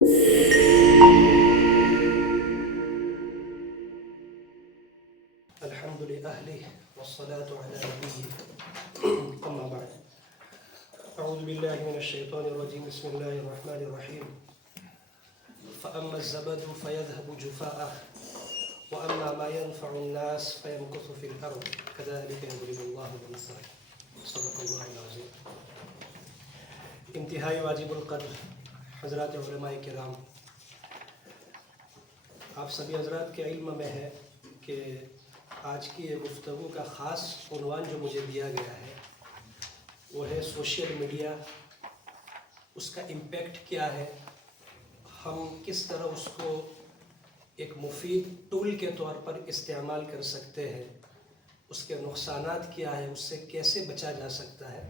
الحمد لأهله والصلاة على نبيه أما بعد أعوذ بالله من الشيطان الرجيم بسم الله الرحمن الرحيم فأما الزبد فيذهب جفاء وأما ما ينفع الناس فيمكث في الأرض كذلك يضرب الله الأمثال صدق الله العظيم. انتہائی واجب القدر حضرات علماء کرام، آپ سبھی حضرات کے علم میں ہے کہ آج کی یہ گفتگو کا خاص عنوان جو مجھے دیا گیا ہے وہ ہے سوشل میڈیا، اس کا امپیکٹ کیا ہے، ہم کس طرح اس کو ایک مفید ٹول کے طور پر استعمال کر سکتے ہیں، اس کے نقصانات کیا ہے، اس سے کیسے بچا جا سکتا ہے.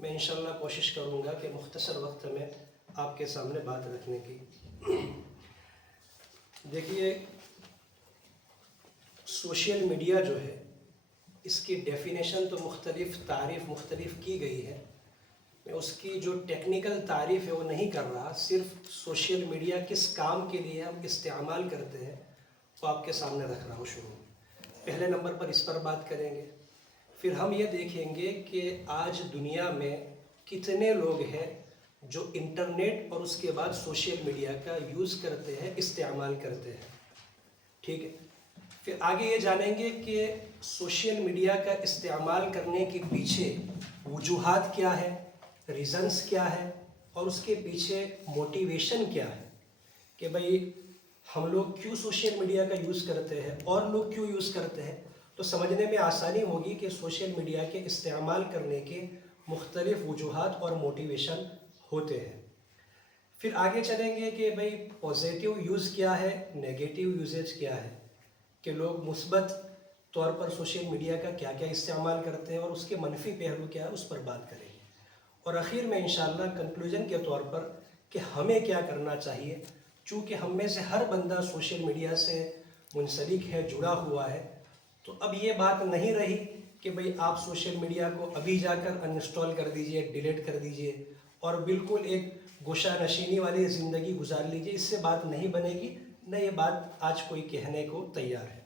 میں انشاءاللہ کوشش کروں گا کہ مختصر وقت میں آپ کے سامنے بات رکھنے کی. دیکھیے، سوشل میڈیا جو ہے اس کی ڈیفینیشن تو مختلف تعریف مختلف کی گئی ہے. میں اس کی جو ٹیکنیکل تعریف ہے وہ نہیں کر رہا، صرف سوشل میڈیا کس کام کے لیے ہم استعمال کرتے ہیں وہ آپ کے سامنے رکھ رہا ہوں. شروع پہلے نمبر پر اس پر بات کریں گے، پھر ہم یہ دیکھیں گے کہ آج دنیا میں کتنے لوگ ہیں جو انٹرنیٹ اور اس کے بعد سوشل میڈیا کا یوز کرتے ہیں، استعمال کرتے ہیں. ٹھیک ہے، پھر آگے یہ جانیں گے کہ سوشل میڈیا کا استعمال کرنے کے پیچھے وجوہات کیا ہے، ریزنز کیا ہے، اور اس کے پیچھے موٹیویشن کیا ہے کہ بھئی ہم لوگ کیوں سوشل میڈیا کا یوز کرتے ہیں اور لوگ کیوں یوز کرتے ہیں. تو سمجھنے میں آسانی ہوگی کہ سوشل میڈیا کے استعمال کرنے کے مختلف وجوہات اور موٹیویشن ہوتے ہیں. پھر آگے چلیں گے کہ بھئی پازیٹیو یوز کیا ہے، نیگیٹیو یوزیج کیا ہے، کہ لوگ مثبت طور پر سوشل میڈیا کا کیا کیا استعمال کرتے ہیں اور اس کے منفی پہلو کیا ہے، اس پر بات کریں گے. اور اخیر میں انشاءاللہ کنکلوژن کے طور پر کہ ہمیں کیا کرنا چاہیے، چونکہ ہم میں سے ہر بندہ سوشل میڈیا سے منسلک ہے، جڑا ہوا ہے. تو اب یہ بات نہیں رہی کہ بھئی آپ سوشل میڈیا کو ابھی جا کر انسٹال کر دیجئے، ڈیلیٹ کر دیجئے اور بالکل ایک گوشہ نشینی والی زندگی گزار لیجئے. اس سے بات نہیں بنے گی، نہ یہ بات آج کوئی کہنے کو تیار ہے.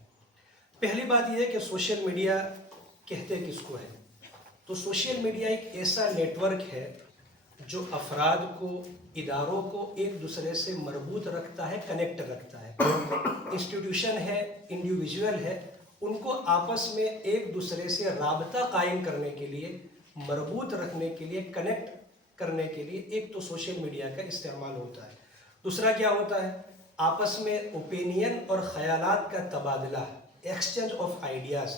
پہلی بات یہ ہے کہ سوشل میڈیا کہتے کس کو ہے. تو سوشل میڈیا ایک ایسا نیٹ ورک ہے جو افراد کو، اداروں کو ایک دوسرے سے مربوط رکھتا ہے، کنیکٹ رکھتا ہے. انسٹیٹیوشن ہے، انڈیویجول ہے، ان کو آپس میں ایک دوسرے سے رابطہ قائم کرنے کے لیے، مربوط رکھنے کے لیے، کنیکٹ کرنے کے لیے ایک تو سوشل میڈیا کا استعمال ہوتا ہے. دوسرا کیا ہوتا ہے، آپس میں اوپینین اور خیالات کا تبادلہ، ایکسچینج آف آئیڈیاز.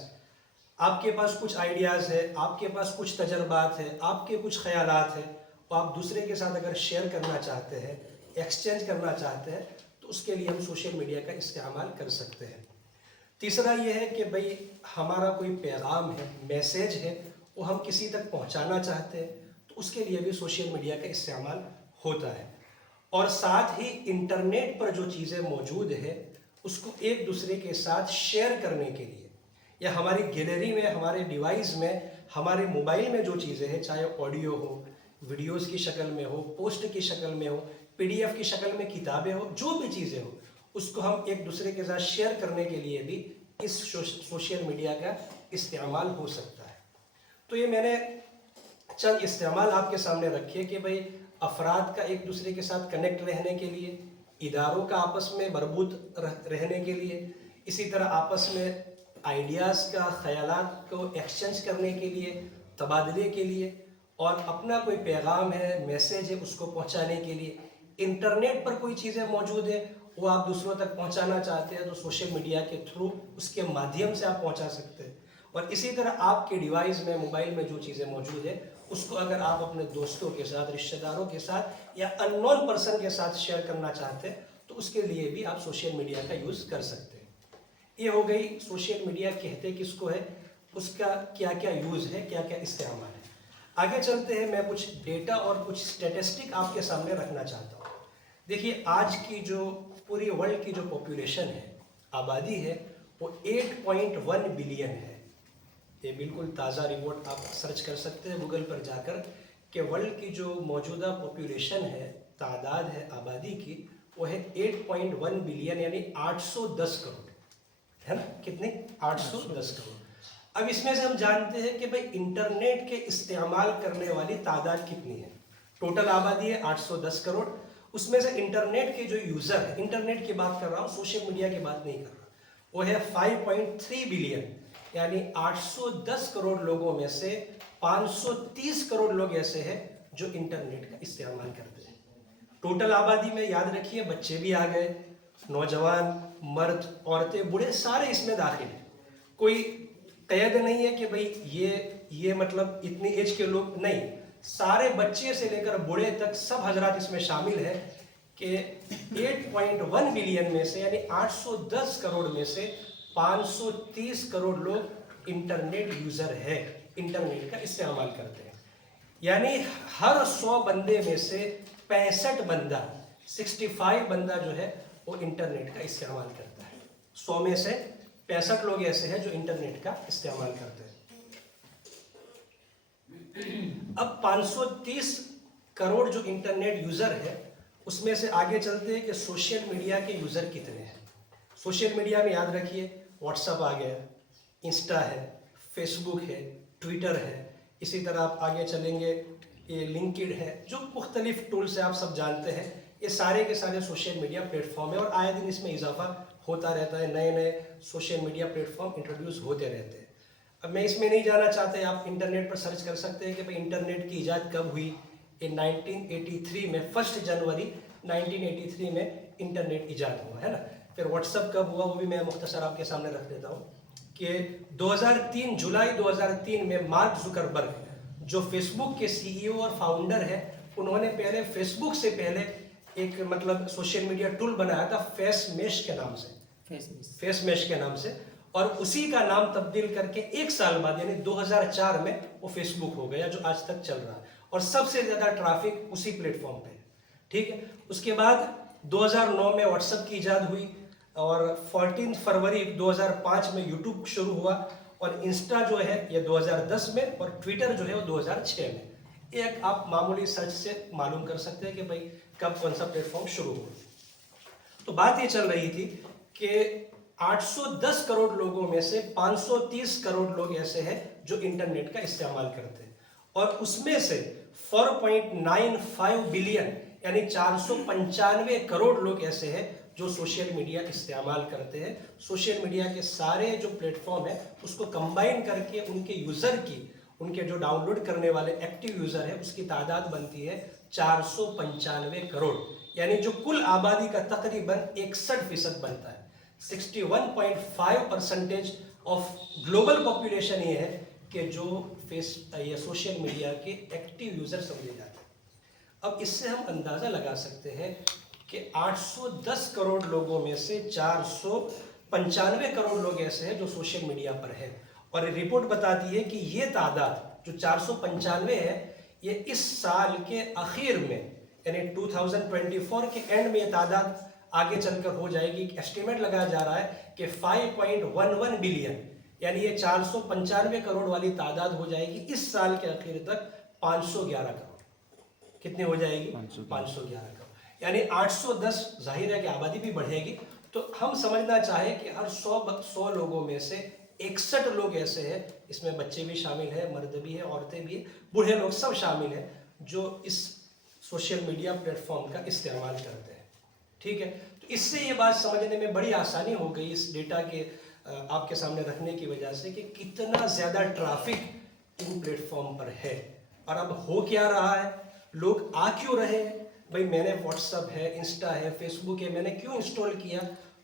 آپ کے پاس کچھ آئیڈیاز ہے، آپ کے پاس کچھ تجربات ہے، آپ کے کچھ خیالات ہیں، تو آپ دوسرے کے ساتھ اگر شیئر کرنا چاہتے ہیں، ایکسچینج کرنا چاہتے ہیں، تو اس کے لیے ہم سوشل میڈیا کا استعمال کر سکتے ہیں. تیسرا یہ ہے کہ بھئی ہمارا کوئی پیغام ہے، میسیج ہے، وہ ہم کسی تک پہنچانا چاہتے ہیں، تو اس کے لیے بھی سوشل میڈیا کا استعمال ہوتا ہے. اور ساتھ ہی انٹرنیٹ پر جو چیزیں موجود ہیں اس کو ایک دوسرے کے ساتھ شیئر کرنے کے لیے، یا ہماری گیلری میں، ہمارے ڈیوائس میں، ہمارے موبائل میں جو چیزیں ہیں، چاہے آڈیو ہو، ویڈیوز کی شکل میں ہو، پوسٹ کی شکل میں ہو، پی ڈی ایف کی شکل میں کتابیں ہو، جو بھی چیزیں ہو، اس کو ہم ایک دوسرے کے ساتھ شیئر کرنے کے لیے بھی اس سوشل میڈیا کا استعمال ہو سکتا ہے. تو یہ میں نے چند استعمال آپ کے سامنے رکھے کہ بھئی افراد کا ایک دوسرے کے ساتھ کنیکٹ رہنے کے لیے، اداروں کا آپس میں مربوط رہنے کے لیے، اسی طرح آپس میں آئیڈیاز کا، خیالات کو ایکسچینج کرنے کے لیے، تبادلے کے لیے، اور اپنا کوئی پیغام ہے، میسیج ہے، اس کو پہنچانے کے لیے. انٹرنیٹ پر کوئی چیزیں موجود ہیں وہ آپ دوسروں تک پہنچانا چاہتے ہیں تو سوشل میڈیا کے تھرو، اس کے مادھیم سے آپ پہنچا سکتے ہیں. اور اسی طرح آپ کے ڈیوائس میں، موبائل میں جو چیزیں موجود ہیں اس کو اگر آپ اپنے دوستوں کے ساتھ، رشتہ داروں کے ساتھ یا ان نون پرسن کے ساتھ شیئر کرنا چاہتے ہیں تو اس کے لیے بھی آپ سوشل میڈیا کا یوز کر سکتے ہیں. یہ ہو گئی سوشل میڈیا کہتے کس کو ہے، اس کا کیا کیا یوز ہے، کیا کیا استعمال ہے. آگے چلتے ہیں، میں کچھ ڈیٹا اور کچھ اسٹیٹسٹک آپ کے سامنے رکھنا چاہتا ہوں. دیکھیے، آج کی جو پوری ورلڈ کی جو پاپولیشن ہے، آبادی ہے، وہ 8.1 بلین ہے. یہ بالکل تازہ رپورٹ، آپ سرچ کر سکتے ہیں گوگل پر جا کر کہ ورلڈ کی جو موجودہ پاپولیشن ہے، تعداد ہے آبادی کی وہ ہے 8.1 بلین یعنی 810 کروڑ ہے نا. کتنے؟ 810 کروڑ. اب اس میں سے ہم جانتے ہیں کہ بھائی انٹرنیٹ کے استعمال کرنے والی تعداد کتنی ہے. ٹوٹل آبادی ہے 810 کروڑ. اس میں سے انٹرنیٹ کے جو یوزر ہے, انٹرنیٹ کی بات کر رہا ہوں, سوشل میڈیا کی بات نہیں کر رہا, وہ ہے 5.3 بلین یعنی 810 کروڑ لوگوں میں سے 530 کروڑ لوگ ایسے ہیں جو انٹرنیٹ کا استعمال کرتے ہیں. ٹوٹل آبادی میں یاد رکھیے بچے بھی آ گئے, نوجوان, مرد, عورتیں, بوڑھے سارے اس میں داخل ہیں. کوئی قید نہیں ہے کہ بھئی یہ مطلب اتنی ایج کے لوگ نہیں, سارے بچے سے لے کر بوڑھے تک سب حضرات اس میں شامل ہیں کہ 8.1 بلین میں سے یعنی 810 کروڑ میں سے 530 کروڑ لوگ انٹرنیٹ یوزر ہے, انٹرنیٹ کا استعمال کرتے ہیں. یعنی ہر 100 بندے میں سے 65 بندہ 65 بندہ جو ہے وہ انٹرنیٹ کا استعمال کرتا ہے. 100 میں سے 65 لوگ ایسے ہیں جو انٹرنیٹ کا استعمال کرتے ہیں. اب 530 کروڑ جو انٹرنیٹ یوزر ہے اس میں سے آگے چلتے ہیں کہ سوشل میڈیا کے یوزر کتنے ہیں. سوشل میڈیا میں یاد رکھیے واٹس ایپ آ گیا, انسٹا ہے, فیس بک ہے, ٹویٹر ہے, اسی طرح آپ آگے چلیں گے یہ لنکڈ ہے, جو مختلف ٹولز ہیں آپ سب جانتے ہیں. یہ سارے کے سارے سوشل میڈیا پلیٹ فارم ہیں اور آئے دن اس میں اضافہ ہوتا رہتا ہے, نئے نئے social media plate form introduce ہوتے رہتے ہیں. اب میں اس میں نہیں جانا چاہتے, آپ انٹرنیٹ پر سرچ کر سکتے ہیں کہ بھئی انٹرنیٹ کی ایجاد کب ہوئی. یہ 1983 میں 1 جنوری 1983 میں انٹرنیٹ ایجاد ہوا ہے نا. پھر واٹس ایپ کب ہوا وہ بھی میں مختصر آپ کے سامنے رکھ دیتا ہوں کہ 2003 جولائی 2003 میں مارک زکربرگ جو فیس بک کے سی ای او اور فاؤنڈر ہے, انہوں نے پہلے فیس بک سے پہلے ایک مطلب سوشل میڈیا ٹول بنایا تھا فیس میش کے نام سے, فیس میش کے نام سے, اور اسی کا نام تبدیل کر کے ایک سال بعد یعنی 2004 میں وہ فیس بک ہو گیا جو آج تک چل رہا ہے اور سب سے زیادہ ٹرافک اسی پلیٹ فارم پہ ہے. ٹھیک ہے. اس کے بعد 2009 میں واٹس ایپ کی ایجاد ہوئی اور 14 فروری 2005 میں یوٹیوب شروع ہوا اور انسٹا جو ہے یہ 2010 میں اور ٹویٹر جو ہے وہ 2006 میں. ایک آپ معمولی سرچ سے معلوم کر سکتے ہیں کہ بھئی کب کون سا پلیٹ فارم شروع ہوا. تو بات یہ چل رہی تھی کہ 810 کروڑ لوگوں میں سے 530 کروڑ لوگ ایسے ہیں جو انٹرنیٹ کا استعمال کرتے ہیں اور اس میں سے 4.95 بلین یعنی 495 کروڑ لوگ ایسے ہیں جو سوشل میڈیا استعمال کرتے ہیں. سوشل میڈیا کے سارے جو پلیٹ فارم ہیں اس کو کمبائن کر کے ان کے یوزر کی, ان کے جو ڈاؤن لوڈ کرنے والے ایکٹیو یوزر ہیں اس کی تعداد بنتی ہے 495 کروڑ یعنی جو کل آبادی کا تقریباً 61% بنتا ہے. 61.5% آف گلوبل پاپولیشن یہ ہے کہ جو یہ سوشل میڈیا کے ایکٹیو یوزر سمجھے جاتے ہیں. اب اس سے ہم اندازہ لگا سکتے ہیں کہ 810 کروڑ لوگوں میں سے 495 کروڑ لوگ ایسے ہیں جو سوشل میڈیا پر ہیں اور رپورٹ بتاتی ہے کہ یہ تعداد جو 495 ہے یہ اس سال کے اخیر میں یعنی 2024 کے اینڈ میں یہ تعداد آگے چل کر ہو جائے گی. ایسٹیمیٹ لگایا جا رہا ہے کہ 5.11 بلین یعنی یہ 495 کروڑ والی تعداد ہو جائے گی اس سال کے اخیر تک 511 کروڑ. کتنی ہو جائے گی؟ 511 کروڑ یعنی 810. ظاہر ہے کہ آبادی بھی بڑھے گی تو ہم سمجھنا چاہیں کہ ہر 100 لوگوں میں سے 61 لوگ ایسے ہیں, اس میں بچے بھی شامل ہیں, مرد بھی ہیں, عورتیں بھی ہیں, بوڑھے لوگ سب شامل ہیں جو اس سوشل میڈیا پلیٹ فارم کا استعمال کرتے ہیں. ٹھیک ہے. تو اس سے یہ بات سمجھنے میں بڑی آسانی ہو گئی اس ڈیٹا کے آپ کے سامنے رکھنے کی وجہ سے کہ کتنا زیادہ ٹرافک ان پلیٹ فارم پر ہے اور اب ہو کیا رہا ہے, لوگ آ کیوں رہے ہیں. بھائی میں نے واٹس ایپ ہے, انسٹا ہے, فیس بک ہے, میں نے کیوں انسٹال کیا,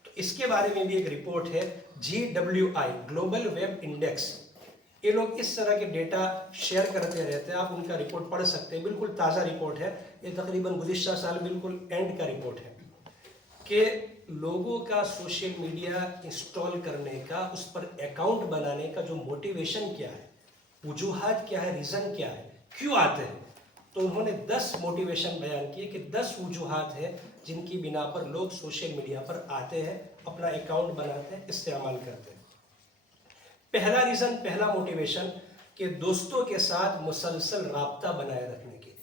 تو اس کے بارے میں بھی ایک رپورٹ ہے GWI گلوبل ویب انڈیکس. یہ لوگ اس طرح کے ڈیٹا شیئر کرتے رہتے ہیں, آپ ان کا رپورٹ پڑھ سکتے ہیں, بالکل تازہ رپورٹ ہے, یہ تقریباً گزشتہ سال بالکل اینڈ کا رپورٹ ہے کہ لوگوں کا سوشل میڈیا انسٹال کرنے کا, اس پر اکاؤنٹ بنانے کا جو موٹیویشن کیا ہے, وجوہات کیا ہے, ریزن کیا ہے, کیوں آتے ہیں. تو انہوں نے 10 موٹیویشن بیان کیے کہ 10 وجوہات ہیں جن کی بنا پر لوگ سوشل میڈیا پر آتے ہیں, اپنا اکاؤنٹ بناتے ہیں, استعمال کرتے ہیں. پہلا ریزن, پہلا موٹیویشن کہ دوستوں کے ساتھ مسلسل رابطہ بنائے رکھنے کے لیے.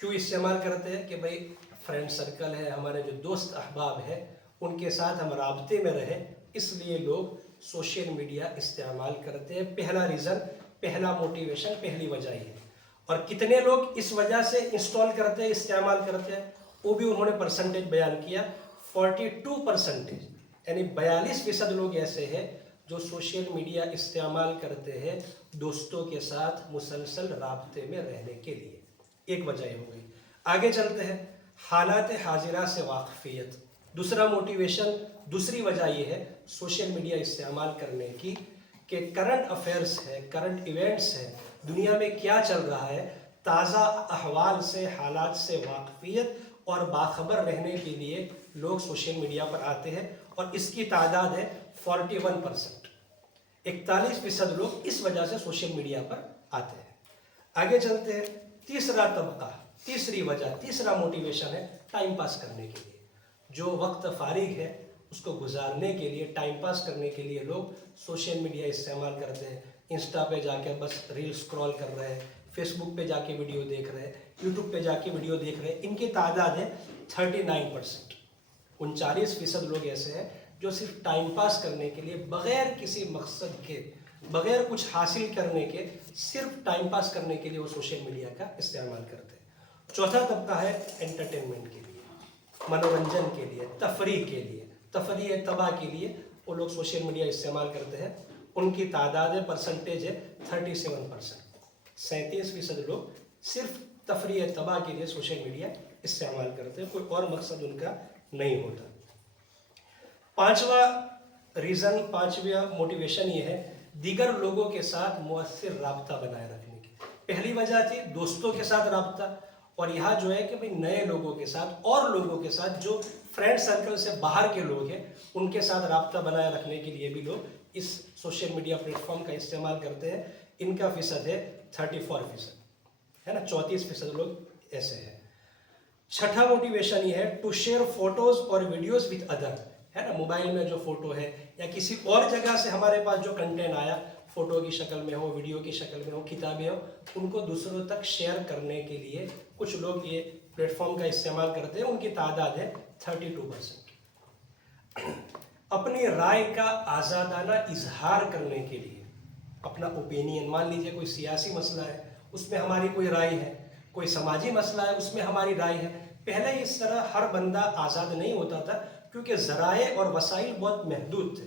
کیوں استعمال کرتے ہیں کہ بھائی فرینڈ سرکل ہے، ہمارے جو دوست احباب ہیں ان کے ساتھ ہم رابطے میں رہیں، اس لیے لوگ سوشل میڈیا استعمال کرتے ہیں. پہلا ریزن، پہلا موٹیویشن، پہلی وجہ یہ ہے. اور کتنے لوگ اس وجہ سے انسٹال کرتے ہیں، استعمال کرتے ہیں، وہ بھی انہوں نے پرسنٹیج بیان کیا. 42%، یعنی 42% لوگ ایسے ہیں جو سوشل میڈیا استعمال کرتے ہیں دوستوں کے ساتھ مسلسل رابطے میں رہنے کے لیے. ایک وجہ یہ ہو گئی. آگے چلتے ہیں، حالات حاضرہ سے واقفیت. دوسرا موٹیویشن، دوسری وجہ یہ ہے سوشل میڈیا استعمال کرنے کی کہ کرنٹ افیئرس ہے، کرنٹ ایونٹس ہے، دنیا میں کیا چل رہا ہے، تازہ احوال سے، حالات سے واقفیت اور باخبر رہنے کے لیے لوگ سوشل میڈیا پر آتے ہیں. اور اس کی تعداد ہے 41%. 41% لوگ اس وجہ سے سوشل میڈیا پر آتے ہیں. آگے چلتے ہیں، تیسرا طبقہ، تیسری وجہ، تیسرا موٹیویشن ہے ٹائم پاس کرنے کے لیے. جو وقت فارغ ہے اس کو گزارنے کے لیے، ٹائم پاس کرنے کے لیے لوگ سوشل میڈیا استعمال کرتے ہیں. انسٹا پہ جا کے بس ریل سکرول کر رہے ہیں، فیس بک پہ جا کے ویڈیو دیکھ رہے ہیں، یوٹیوب پہ جا کے ویڈیو دیکھ رہے ہیں. ان کی تعداد ہے 39%. 39% لوگ ایسے ہیں جو صرف ٹائم پاس کرنے کے لیے، بغیر کسی مقصد کے، بغیر کچھ حاصل کرنے کے، صرف ٹائم پاس کرنے کے لیے وہ سوشل میڈیا کا استعمال کرتے ہیں. چوتھا طبقہ ہے انٹرٹینمنٹ کے لیے، منورنجن کے لیے، تفریح کے لیے، تفریح تباہ کے لیے وہ لوگ سوشل میڈیا استعمال کرتے ہیں. ان کی تعداد ہے، پرسنٹیج ہے 37%. 37% لوگ صرف تفریح تباہ کے لیے سوشل میڈیا استعمال کرتے ہیں، کوئی اور مقصد ان کا نہیں ہوتا. پانچواں ریزن، پانچواں موٹیویشن یہ ہے دیگر لوگوں کے ساتھ مؤثر رابطہ بنائے رکھنے کی. پہلی وجہ تھی دوستوں کے ساتھ رابطہ، اور یہاں جو ہے کہ بھئی نئے لوگوں کے ساتھ اور لوگوں کے ساتھ جو فرینڈ سرکل سے باہر کے لوگ ہیں ان کے ساتھ رابطہ بنائے رکھنے کے لیے بھی لوگ اس سوشل میڈیا پلیٹ فارم کا استعمال کرتے ہیں. ان کا فیصد ہے 34%، ہے نا، 34% لوگ ایسے ہیں. چھٹا موٹیویشن یہ ہے ٹو شیئر فوٹوز اور ویڈیوز وتھ ادر، ہے نا. موبائل میں جو فوٹو ہے یا کسی اور جگہ سے ہمارے پاس جو کنٹینٹ آیا، فوٹو کی شکل میں ہو، ویڈیو کی شکل میں ہو، کتابیں ہو، ان کو دوسروں تک شیئر کرنے کے لیے کچھ لوگ یہ پلیٹ فارم کا استعمال کرتے ہیں. ان کی تعداد ہے 32%. اپنی رائے کا آزادانہ اظہار کرنے کے لیے، اپنا اوپینین، مان لیجئے کوئی سیاسی مسئلہ ہے اس میں ہماری کوئی رائے ہے، کوئی سماجی مسئلہ ہے اس میں ہماری رائے ہے. پہلے اس طرح ہر بندہ آزاد نہیں ہوتا تھا کیونکہ ذرائع اور وسائل بہت محدود تھے.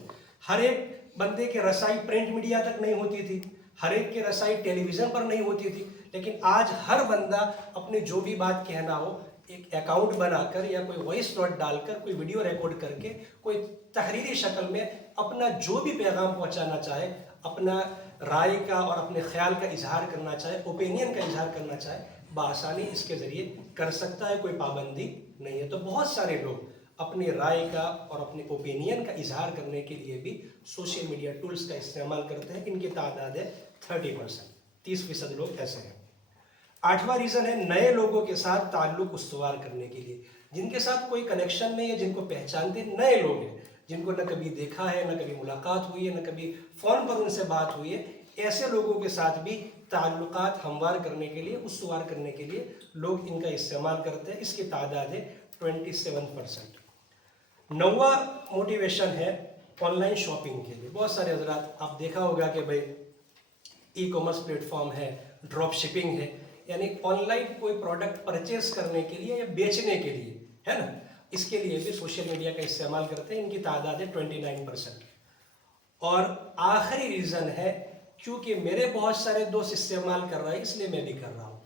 ہر ایک بندے کے رسائی پرنٹ میڈیا تک نہیں ہوتی تھی، ہر ایک کے رسائی ٹیلی ویژن پر نہیں ہوتی تھی. لیکن آج ہر بندہ اپنے جو بھی بات کہنا ہو ایک اکاؤنٹ بنا کر یا کوئی وائس نوٹ ڈال کر، کوئی ویڈیو ریکارڈ کر کے، کوئی تحریری شکل میں اپنا جو بھی پیغام پہنچانا چاہے، اپنا رائے کا اور اپنے خیال کا اظہار کرنا چاہے، اوپینین کا اظہار کرنا چاہے، بآسانی اس کے ذریعے کر سکتا ہے، کوئی پابندی نہیں ہے. تو بہت سارے لوگ اپنی رائے کا اور اپنے اوپینین کا اظہار کرنے کے لیے بھی سوشل میڈیا ٹولز کا استعمال کرتے ہیں. ان کی تعداد ہے 30%. 30% لوگ ایسے ہیں. آٹھواں ریزن ہے نئے لوگوں کے ساتھ تعلق استوار کرنے کے لیے، جن کے ساتھ کوئی کنیکشن نہیں ہے، جن کو پہچانتے نئے لوگ ہیں، جن کو نہ کبھی دیکھا ہے، نہ کبھی ملاقات ہوئی ہے، نہ کبھی فون پر ان سے بات ہوئی ہے. ایسے لوگوں کے ساتھ بھی تعلقات ہموار کرنے کے لیے، استوار کرنے کے لیے لوگ ان کا استعمال کرتے ہیں. اس کی تعداد ہے 27%. نواں موٹیویشن ہے آن لائن شاپنگ کے لیے. بہت سارے حضرات آپ دیکھا ہوگا کہ بھائی ای کامرس پلیٹ فارم ہے، ڈراپ شپنگ ہے، یعنی آن لائن کوئی پروڈکٹ پرچیز کرنے کے لیے یا بیچنے کے لیے، ہے نا، اس کے لیے بھی سوشل میڈیا کا استعمال کرتے ہیں. ان کی تعداد ہے 29%. اور آخری ریزن ہے کیونکہ میرے بہت سارے دوست استعمال کر رہے ہیں اس لیے میں بھی کر رہا ہوں،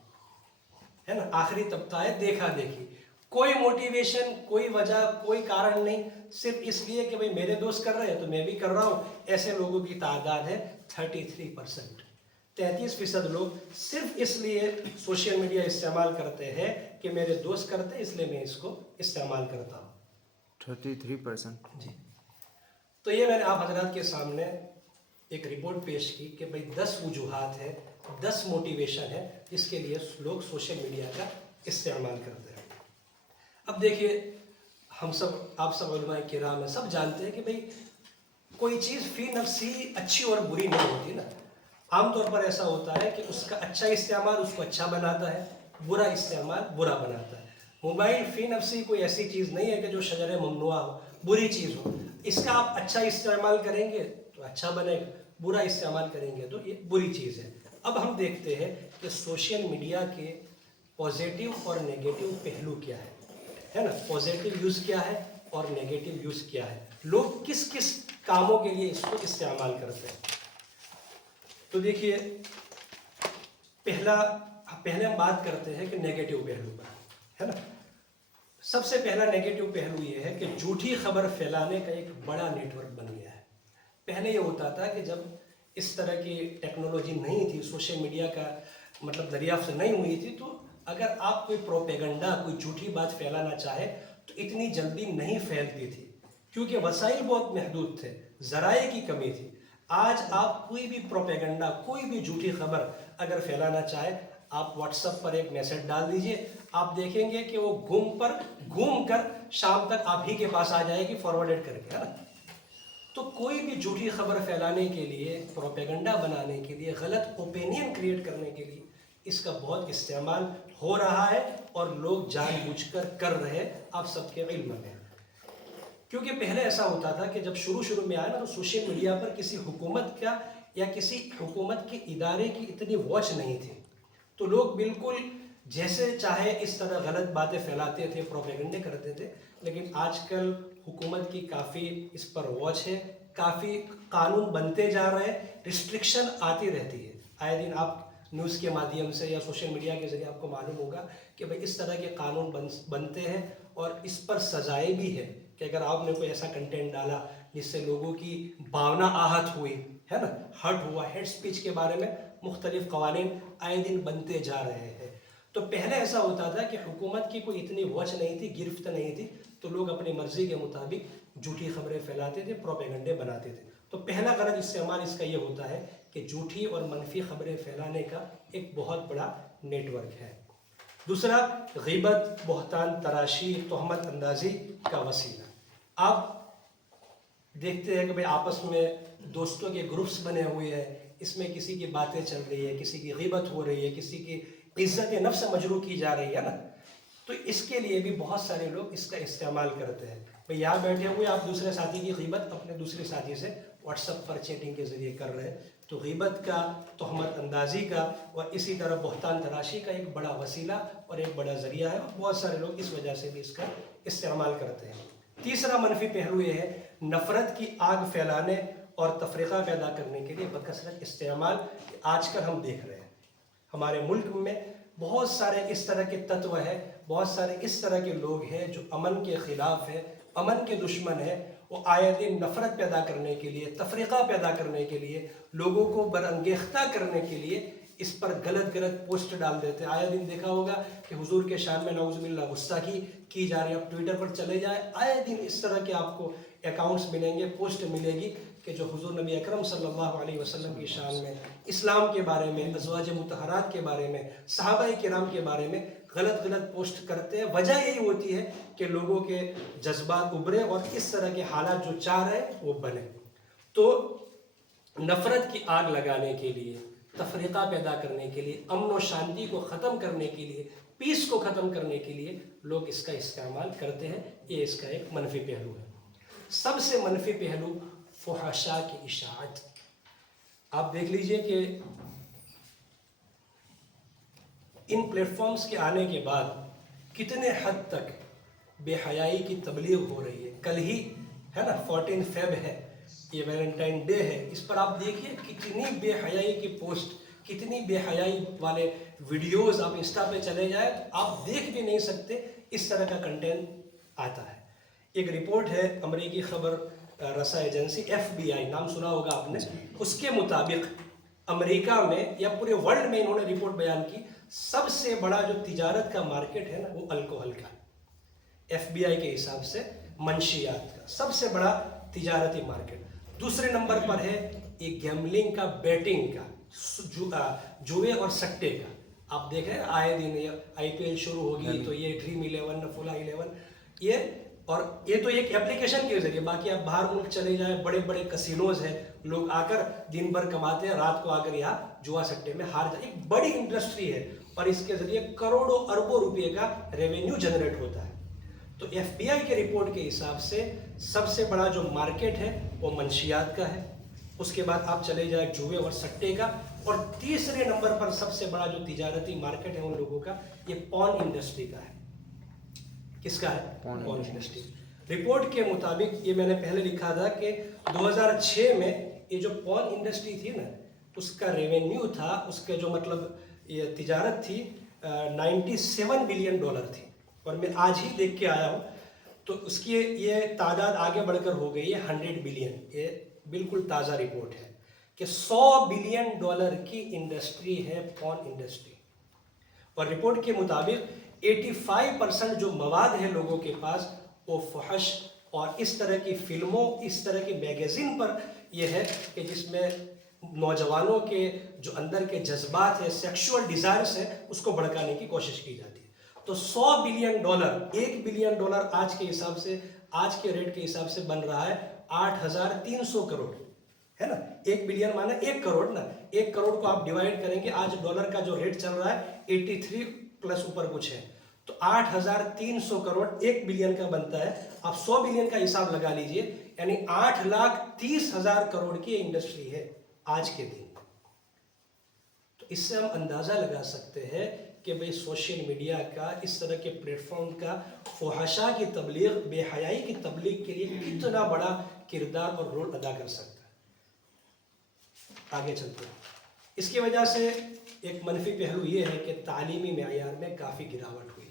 ہے نا. آخری طبقہ ہے دیکھا دیکھی. کوئی موٹیویشن، کوئی وجہ، کوئی کارن نہیں، صرف اس لیے کہ بھئی میرے دوست کر رہے ہیں تو میں بھی کر رہا ہوں. ایسے لوگوں کی تعداد ہے 33%. 33% لوگ صرف اس لیے سوشل میڈیا استعمال کرتے ہیں کہ میرے دوست کرتے ہیں اس لیے میں اس کو استعمال کرتا ہوں. 33%. جی. تو یہ میں نے آپ حضرات کے سامنے ایک رپورٹ پیش کی کہ بھئی 10 وجوہات ہیں، 10 موٹیویشن ہے جس کے لیے لوگ سوشل میڈیا کا استعمال کرتے ہیں. اب دیکھیے، ہم سب، آپ سب علماء کرام ہیں، سب جانتے ہیں کہ بھئی کوئی چیز فی نفسی اچھی اور بری نہیں ہوتی نا. عام طور پر ایسا ہوتا ہے کہ اس کا اچھا استعمال اس کو اچھا بناتا ہے، برا استعمال برا بناتا ہے. موبائل فی نفسی کوئی ایسی چیز نہیں ہے کہ جو شجر ممنوع ہو، بری چیز ہو. اس کا آپ اچھا استعمال کریں گے تو اچھا بنے گا، برا استعمال کریں گے تو یہ بری چیز ہے. اب ہم دیکھتے ہیں کہ سوشل میڈیا کے پازیٹیو اور نیگیٹو پہلو کیا ہے نا. پازیٹیو یوز کیا ہے اور نیگیٹو یوز کیا ہے، لوگ کس کس کاموں کے لیے اس کو استعمال کرتے ہیں. تو دیکھیے پہلے ہم بات کرتے ہیں کہ نیگیٹو پہلو پر، ہے نا. سب سے پہلا نیگیٹو پہلو یہ ہے کہ جھوٹی خبر پھیلانے کا ایک بڑا نیٹ ورک بن گیا ہے. پہلے یہ ہوتا تھا کہ جب اس طرح کی ٹیکنالوجی نہیں تھی، سوشل میڈیا کا مطلب دریافت نہیں ہوئی تھی، تو اگر آپ کوئی پروپیگنڈا، کوئی جھوٹی بات پھیلانا چاہے تو اتنی جلدی نہیں پھیلتی تھی، کیونکہ وسائل بہت محدود تھے، ذرائع کی کمی تھی. آج آپ کوئی بھی پروپیگنڈا، کوئی بھی جھوٹی خبر اگر پھیلانا چاہے، آپ واٹس ایپ پر ایک میسج ڈال دیجئے، آپ دیکھیں گے کہ وہ گھوم کر شام تک آپ ہی کے پاس آ جائے گی، فارورڈ کر کے. تو کوئی بھی جھوٹی خبر پھیلانے کے لیے، پروپیگنڈا بنانے کے لیے، غلط اوپینین کریٹ کرنے کے لیے اس کا بہت استعمال ہو رہا ہے اور لوگ جان بوجھ کر رہے ہیں، آپ سب کے علم میں. کیونکہ پہلے ایسا ہوتا تھا کہ جب شروع میں آیا نا، تو سوشل میڈیا پر کسی حکومت کا یا کسی حکومت کے ادارے کی اتنی واچ نہیں تھی، تو لوگ بالکل جیسے چاہے اس طرح غلط باتیں پھیلاتے تھے، پروپیگنڈے کرتے تھے. لیکن آج کل حکومت کی کافی اس پر واچ ہے، کافی قانون بنتے جا رہے ہیں، ریسٹرکشن آتی رہتی ہے. آئے دن آپ نیوز کے مادھیم سے یا سوشل میڈیا کے ذریعے آپ کو معلوم ہوگا کہ بھائی اس طرح کے قانون بنتے ہیں اور اس پر سزائیں بھی ہے کہ اگر آپ نے کوئی ایسا کنٹینٹ ڈالا جس سے لوگوں کی بھاونا آہت ہوئی، ہے نا، ہرٹ ہوا. ہیٹ سپیچ کے بارے میں مختلف قوانین آئے دن بنتے جا رہے ہیں. تو پہلے ایسا ہوتا تھا کہ حکومت کی کوئی اتنی واچ نہیں تھی، گرفت نہیں تھی، تو لوگ اپنی مرضی کے مطابق جھوٹی خبریں پھیلاتے تھے، پروپیگنڈے بناتے تھے. تو پہلا غلط استعمال اس کا یہ ہوتا ہے کہ جھوٹی اور منفی خبریں پھیلانے کا ایک بہت بڑا نیٹ ورک ہے. دوسرا، غیبت، بہتان تراشی، تہمت اندازی کا وسیلہ. آپ دیکھتے ہیں کہ بھئی آپس میں دوستوں کے گروپس بنے ہوئے ہیں، اس میں کسی کی باتیں چل رہی ہے، کسی کی غیبت ہو رہی ہے، کسی کی عزت نفس مجروح کی جا رہی ہے نا. تو اس کے لیے بھی بہت سارے لوگ اس کا استعمال کرتے ہیں. بھئی یہاں بیٹھے ہوئے آپ دوسرے ساتھی کی غیبت اپنے دوسرے ساتھی سے واٹس ایپ پر چیٹنگ کے ذریعے کر رہے ہیں. تو غیبت کا، تہمت اندازی کا اور اسی طرح بہتان تراشی کا ایک بڑا وسیلہ اور ایک بڑا ذریعہ ہے، اور بہت سارے لوگ اس وجہ سے بھی اس کا استعمال کرتے ہیں. تیسرا منفی پہلو یہ ہے نفرت کی آگ پھیلانے اور تفرقہ پیدا کرنے کے لیے بکثرت استعمال. آج کل ہم دیکھ رہے ہیں ہمارے ملک میں بہت سارے اس طرح کے تتو ہیں، بہت سارے اس طرح کے لوگ ہیں جو امن کے خلاف ہیں، امن کے دشمن ہیں. وہ آئے دن نفرت پیدا کرنے کے لیے، تفرقہ پیدا کرنے کے لیے، لوگوں کو برانگیختہ کرنے کے لیے اس پر غلط پوسٹ ڈال دیتے ہیں. آئے دن دیکھا ہوگا کہ حضور کے شان میں نعوذ باللہ گستاخی کی جا رہی ہے. آپ ٹویٹر پر چلے جائیں، آئے دن اس طرح کے آپ کو اکاؤنٹس ملیں گے، پوسٹ ملے گی کہ جو حضور نبی اکرم صلی اللہ علیہ وسلم کی شان میں، اسلام کے بارے میں، ازواج مطہرات کے بارے میں، صحابہ کرام کے بارے میں غلط پوسٹ کرتے ہیں. وجہ یہی ہوتی ہے کہ لوگوں کے جذبات ابھرے اور اس طرح کے حالات جو چاہ رہے وہ بنے. تو نفرت کی آگ لگانے کے لیے، تفریقہ پیدا کرنے کے لیے، امن و شانتی کو ختم کرنے کے لیے، پیس کو ختم کرنے کے لیے لوگ اس کا استعمال کرتے ہیں. یہ اس کا ایک منفی پہلو ہے. سب سے منفی پہلو فحشاء کی اشاعت. آپ دیکھ لیجئے کہ ان پلیٹ فارمز کے آنے کے بعد کتنے حد تک بے حیائی کی تبلیغ ہو رہی ہے. کل ہی ہے نا 14 فیب ہے، یہ ویلنٹائن ڈے ہے. اس پر آپ دیکھیے کتنی بے حیائی کی پوسٹ، کتنی بے حیائی والے ویڈیوز. آپ انسٹا پہ چلے جائیں آپ دیکھ بھی نہیں سکتے، اس طرح کا کنٹینٹ آتا ہے. ایک رپورٹ ہے امریکی خبر رساں ایجنسی FBI، نام سنا ہوگا آپ نے. اس کے مطابق امریکہ میں یا پورے ورلڈ میں انہوں نے رپورٹ بیان کی، سب سے بڑا جو تجارت کا مارکیٹ ہے نا وہ الکوہل کا. FBI کے حساب سے منشیات کا سب سے بڑا تجارتی مارکیٹ. دوسرے نمبر پر ہے یہ گیملنگ کا، بیٹنگ کا، جوئے اور سٹے کا. آپ دیکھیں آئے دن IPL شروع ہوگی تو یہ ڈریم 11، فلا 11، اور یہ تو ایک اپلیکیشن کے ذریعے. باقی آپ باہر ملک چلے جائیں، بڑے بڑے کسینوز ہیں، لوگ آ کر دن بھر کماتے ہیں، رات کو آ کر یہاں جوا سٹے میں ہار جائے. ایک بڑی انڈسٹری ہے. اور اس کے ذریعے کروڑوں اربوں روپے کا ریونیو جنریٹ ہوتا ہے. تو ایف بی آئی کے رپورٹ کے حساب سے سب سے بڑا جو مارکیٹ ہے وہ منشیات کا ہے. اس کے بعد آپ چلے جائیں جوئے اور سٹے کا, اور تیسرے نمبر پر سب سے بڑا جو تجارتی مارکیٹ ہے ان لوگوں کا یہ پون انڈسٹری کا ہے. کس کا ہے؟ پون انڈسٹری. رپورٹ کے مطابق, یہ میں نے پہلے لکھا تھا کہ 2006 میں یہ جو پون انڈسٹری تھی نا, اس کا ریونیو تھا, اس کے جو مطلب یہ تجارت تھی 97 بلین ڈالر تھی. اور میں آج ہی دیکھ کے آیا ہوں تو اس کی یہ تعداد آگے بڑھ کر ہو گئی ہے 100 بلین. یہ بالکل تازہ رپورٹ ہے کہ 100 بلین ڈالر کی انڈسٹری ہے پون انڈسٹری. اور رپورٹ کے مطابق 85% جو مواد ہے لوگوں کے پاس وہ فحش اور اس طرح کی فلموں, اس طرح کی میگزین پر یہ ہے کہ جس میں نوجوانوں کے جو اندر کے جذبات ہیں, سیکشول ڈیزائرز ہیں, اس کو بھڑکانے کی کوشش کی جاتی ہے. تو 100 بلین ڈالر, 1 بلین ڈالر آج کے حساب سے, آج کے ریٹ کے حساب سے بن رہا ہے 8,300 کروڑ, ہے نا. 1 بلین مانا 1 کروڑ نا. 1 کروڑ کو آپ ڈیوائڈ کریں گے, آج ڈالر کا جو ریٹ چل رہا ہے 83 پلس اوپر کچھ ہے, تو 8,300 کروڑ 1 بلین کا بنتا ہے. آپ 100 بلین کا حساب لگا لیجئے, یعنی 8,30,000 کروڑ کی انڈسٹری ہے آج کے دن. تو اس سے ہم اندازہ لگا سکتے ہیں کہ بھئی سوشل میڈیا کا, اس طرح کے پلیٹ فارم کا فحاشا کی تبلیغ, بے حیائی کی تبلیغ کے لیے کتنا بڑا کردار اور رول ادا کر سکتا ہے. آگے چلتے ہیں. اس کی وجہ سے ایک منفی پہلو یہ ہے کہ تعلیمی معیار میں کافی گراوٹ ہوئی.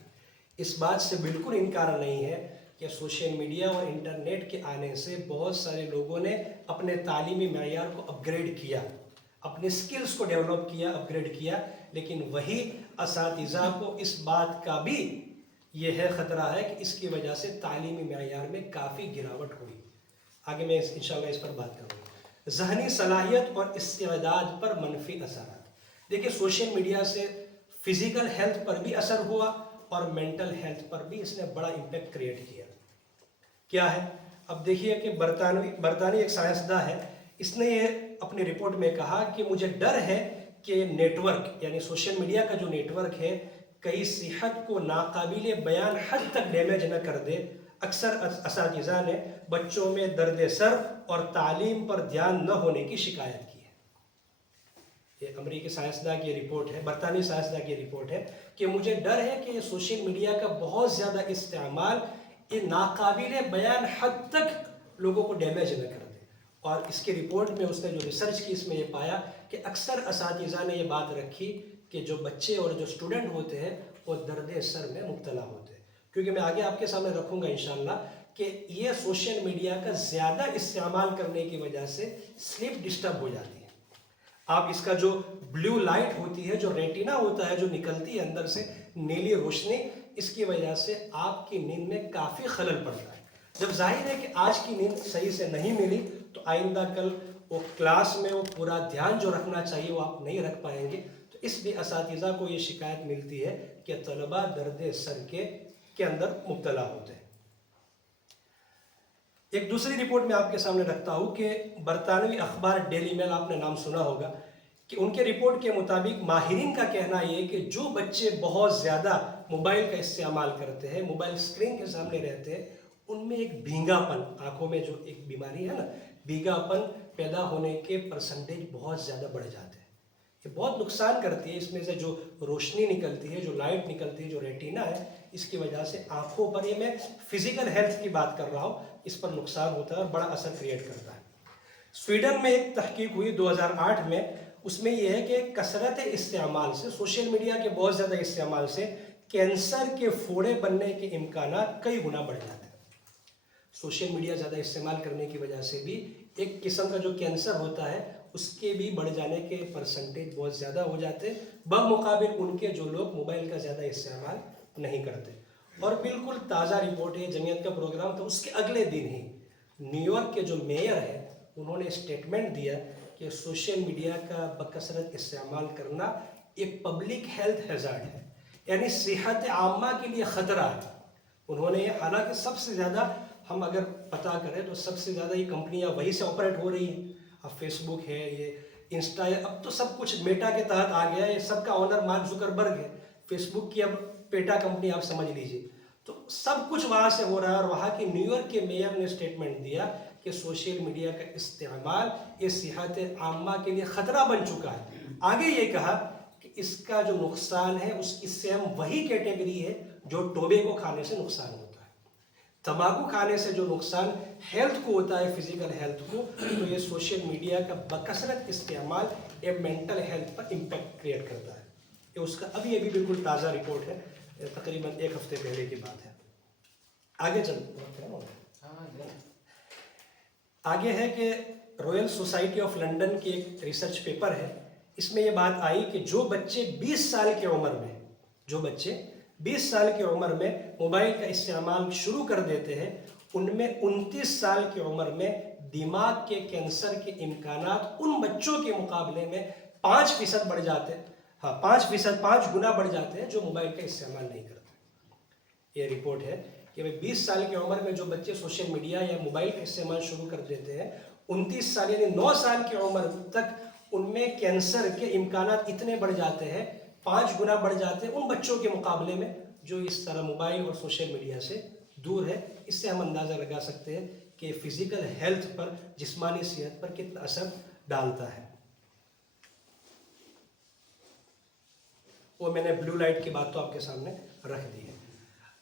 اس بات سے بالکل انکار نہیں ہے کہ سوشل میڈیا اور انٹرنیٹ کے آنے سے بہت سارے لوگوں نے اپنے تعلیمی معیار کو اپ گریڈ کیا, اپنے سکلز کو ڈیولپ کیا, اپ گریڈ کیا, لیکن وہی اساتذہ کو اس بات کا بھی یہ ہے خطرہ ہے کہ اس کی وجہ سے تعلیمی معیار میں کافی گراوٹ ہوئی. آگے میں انشاءاللہ اس پر بات کروں گا. ذہنی صلاحیت اور استعداد پر منفی اثرات. دیکھیں سوشل میڈیا سے فزیکل ہیلتھ پر بھی اثر ہوا اور مینٹل ہیلتھ پر بھی اس نے بڑا امپیکٹ کریٹ کیا. کیا ہے؟ اب دیکھیے کہ برطانوی ایک سائنسداں ہے, اس نے یہ اپنی رپورٹ میں کہا کہ مجھے ڈر ہے کہ نیٹ ورک یعنی سوشل میڈیا کا جو نیٹ ورک ہے کئی صحت کو ناقابل بیان حد تک ڈیمیج نہ کر دے. اکثر اساتذہ نے بچوں میں درد سر اور تعلیم پر دھیان نہ ہونے کی شکایت کی ہے. یہ امریکی سائنسداں کی رپورٹ ہے, برطانوی سائنسداں کی رپورٹ ہے کہ مجھے ڈر ہے کہ یہ سوشل میڈیا کا بہت زیادہ استعمال یہ ناقابل بیان حد تک لوگوں کو ڈیمیج نہ کر دے. اور اس کے رپورٹ میں اس نے جو ریسرچ کی, اس میں یہ پایا کہ اکثر اساتذہ نے یہ بات رکھی کہ جو بچے اور جو اسٹوڈنٹ ہوتے ہیں وہ درد سر میں مبتلا ہوتے ہیں. کیونکہ میں آگے آپ کے سامنے رکھوں گا انشاءاللہ کہ یہ سوشل میڈیا کا زیادہ استعمال کرنے کی وجہ سے سلیپ ڈسٹرب ہو جاتی ہے. آپ اس کا جو بلیو لائٹ ہوتی ہے, جو ریٹینا ہوتا ہے, جو نکلتی ہے اندر سے نیلی روشنی, اس کی وجہ سے آپ کی نیند میں کافی خلل پڑتا ہے. جب ظاہر ہے کہ آج کی نیند صحیح سے نہیں ملی تو آئندہ کل وہ کلاس میں وہ پورا دھیان جو رکھنا چاہیے وہ آپ نہیں رکھ پائیں گے. تو اس لیے اساتذہ کو یہ شکایت ملتی ہے کہ طلباء درد سر کے اندر مبتلا ہوتے ہیں. ایک دوسری رپورٹ میں آپ کے سامنے رکھتا ہوں کہ برطانوی اخبار ڈیلی میل, آپ نے نام سنا ہوگا, کہ ان کے رپورٹ کے مطابق ماہرین کا کہنا یہ کہ جو بچے بہت زیادہ موبائل کا استعمال کرتے ہیں, موبائل اسکرین کے سامنے رہتے ہیں, ان میں ایک بھینگا پن, آنکھوں میں جو ایک بیماری ہے نا, بھینگا پن پیدا ہونے کے پرسنٹیج بہت زیادہ بڑھ جاتے ہیں. یہ بہت نقصان کرتی ہے. اس میں سے جو روشنی نکلتی ہے, جو لائٹ نکلتی ہے, جو ریٹینا ہے, اس کی وجہ سے آنکھوں پر, یہ میں فزیکل ہیلتھ کی بات کر رہا ہوں, اس پر نقصان ہوتا ہے اور بڑا اثر کریٹ کرتا ہے. سویڈن میں ایک تحقیق ہوئی 2008 میں, اس میں یہ ہے کہ کثرت استعمال سے, سوشل میڈیا کے بہت زیادہ استعمال سے کینسر کے پھوڑے بننے کے امکانات کئی گنا بڑھ جاتے ہیں. سوشل میڈیا زیادہ استعمال کرنے کی وجہ سے بھی ایک قسم کا جو کینسر ہوتا ہے اس کے بھی بڑھ جانے کے پرسنٹیج بہت زیادہ ہو جاتے ہیں بمقابل ان کے جو لوگ موبائل کا زیادہ استعمال نہیں کرتے. اور بالکل تازہ رپورٹ ہے, جمعیت کا پروگرام تھا, اس کے اگلے دن ہی نیو یارک کے جو میئر ہیں انہوں نے اسٹیٹمنٹ دیا کہ سوشل میڈیا کا بکثرت استعمال کرنا ایک پبلک ہیلتھ ہیزارڈ ہے, یعنی صحت عامہ کے لیے خطرہ ہے. انہوں نے, حالانکہ سب سے زیادہ ہم اگر پتہ کریں تو سب سے زیادہ یہ کمپنیاں وہی سے آپریٹ ہو رہی ہیں. اب فیس بک ہے, یہ انسٹا اب تو سب کچھ میٹا کے تحت آ گیا ہے, یہ سب کا آنر مارک زکربرگ ہے, فیس بک کی اب پیٹا کمپنی آپ سمجھ لیجیے. تو سب کچھ وہاں سے ہو رہا ہے, اور وہاں کی نیو یارک کے میئر نے اسٹیٹمنٹ دیا کہ سوشل میڈیا کا استعمال یہ صحت عامہ کے لیے خطرہ بن چکا ہے. آگے یہ کہا کہ اس کا جو نقصان ہے اس کی سیم وہی کیٹیگری ہے جو ٹوبیکو کھانے سے نقصان ہوتا ہے. تمباکو کھانے سے جو نقصان ہیلتھ کو ہوتا ہے, فزیکل ہیلتھ کو, تو یہ سوشل میڈیا کا بکثرت استعمال یہ مینٹل ہیلتھ پر امپیکٹ کریٹ کرتا ہے. یہ اس کا ابھی بالکل تازہ رپورٹ ہے, تقریباً 1 ہفتے پہلے کی بات ہے. آگے چلتے ہیں. آگے ہے کہ رائل سوسائٹی آف لنڈن کی ایک ریسرچ پیپر ہے, اس میں یہ بات آئی کہ جو بچے 20 سال کی عمر میں موبائل کا استعمال شروع کر دیتے ہیں, ان میں 29 سال کی عمر میں دماغ کے کینسر کے امکانات ان بچوں کے مقابلے میں 5% بڑھ جاتے ہیں. 5 گنا بڑھ جاتے ہیں جو موبائل کا استعمال نہیں کرتے. یہ رپورٹ ہے کہ 20 سال کی عمر میں جو بچے سوشل میڈیا یا موبائل کا استعمال شروع کر دیتے ہیں, 29 سال یعنی 9 سال کی عمر تک ان میں کینسر کے امکانات اتنے بڑھ جاتے ہیں, 5 گنا بڑھ جاتے ہیں ان بچوں کے مقابلے میں جو اس طرح موبائل اور سوشل میڈیا سے دور ہے. اس سے ہم اندازہ لگا سکتے ہیں کہ فزیکل ہیلتھ پر, جسمانی صحت پر کتنا اثر ڈالتا ہے. وہ میں نے بلو لائٹ کی بات تو آپ کے سامنے رکھ دی ہے.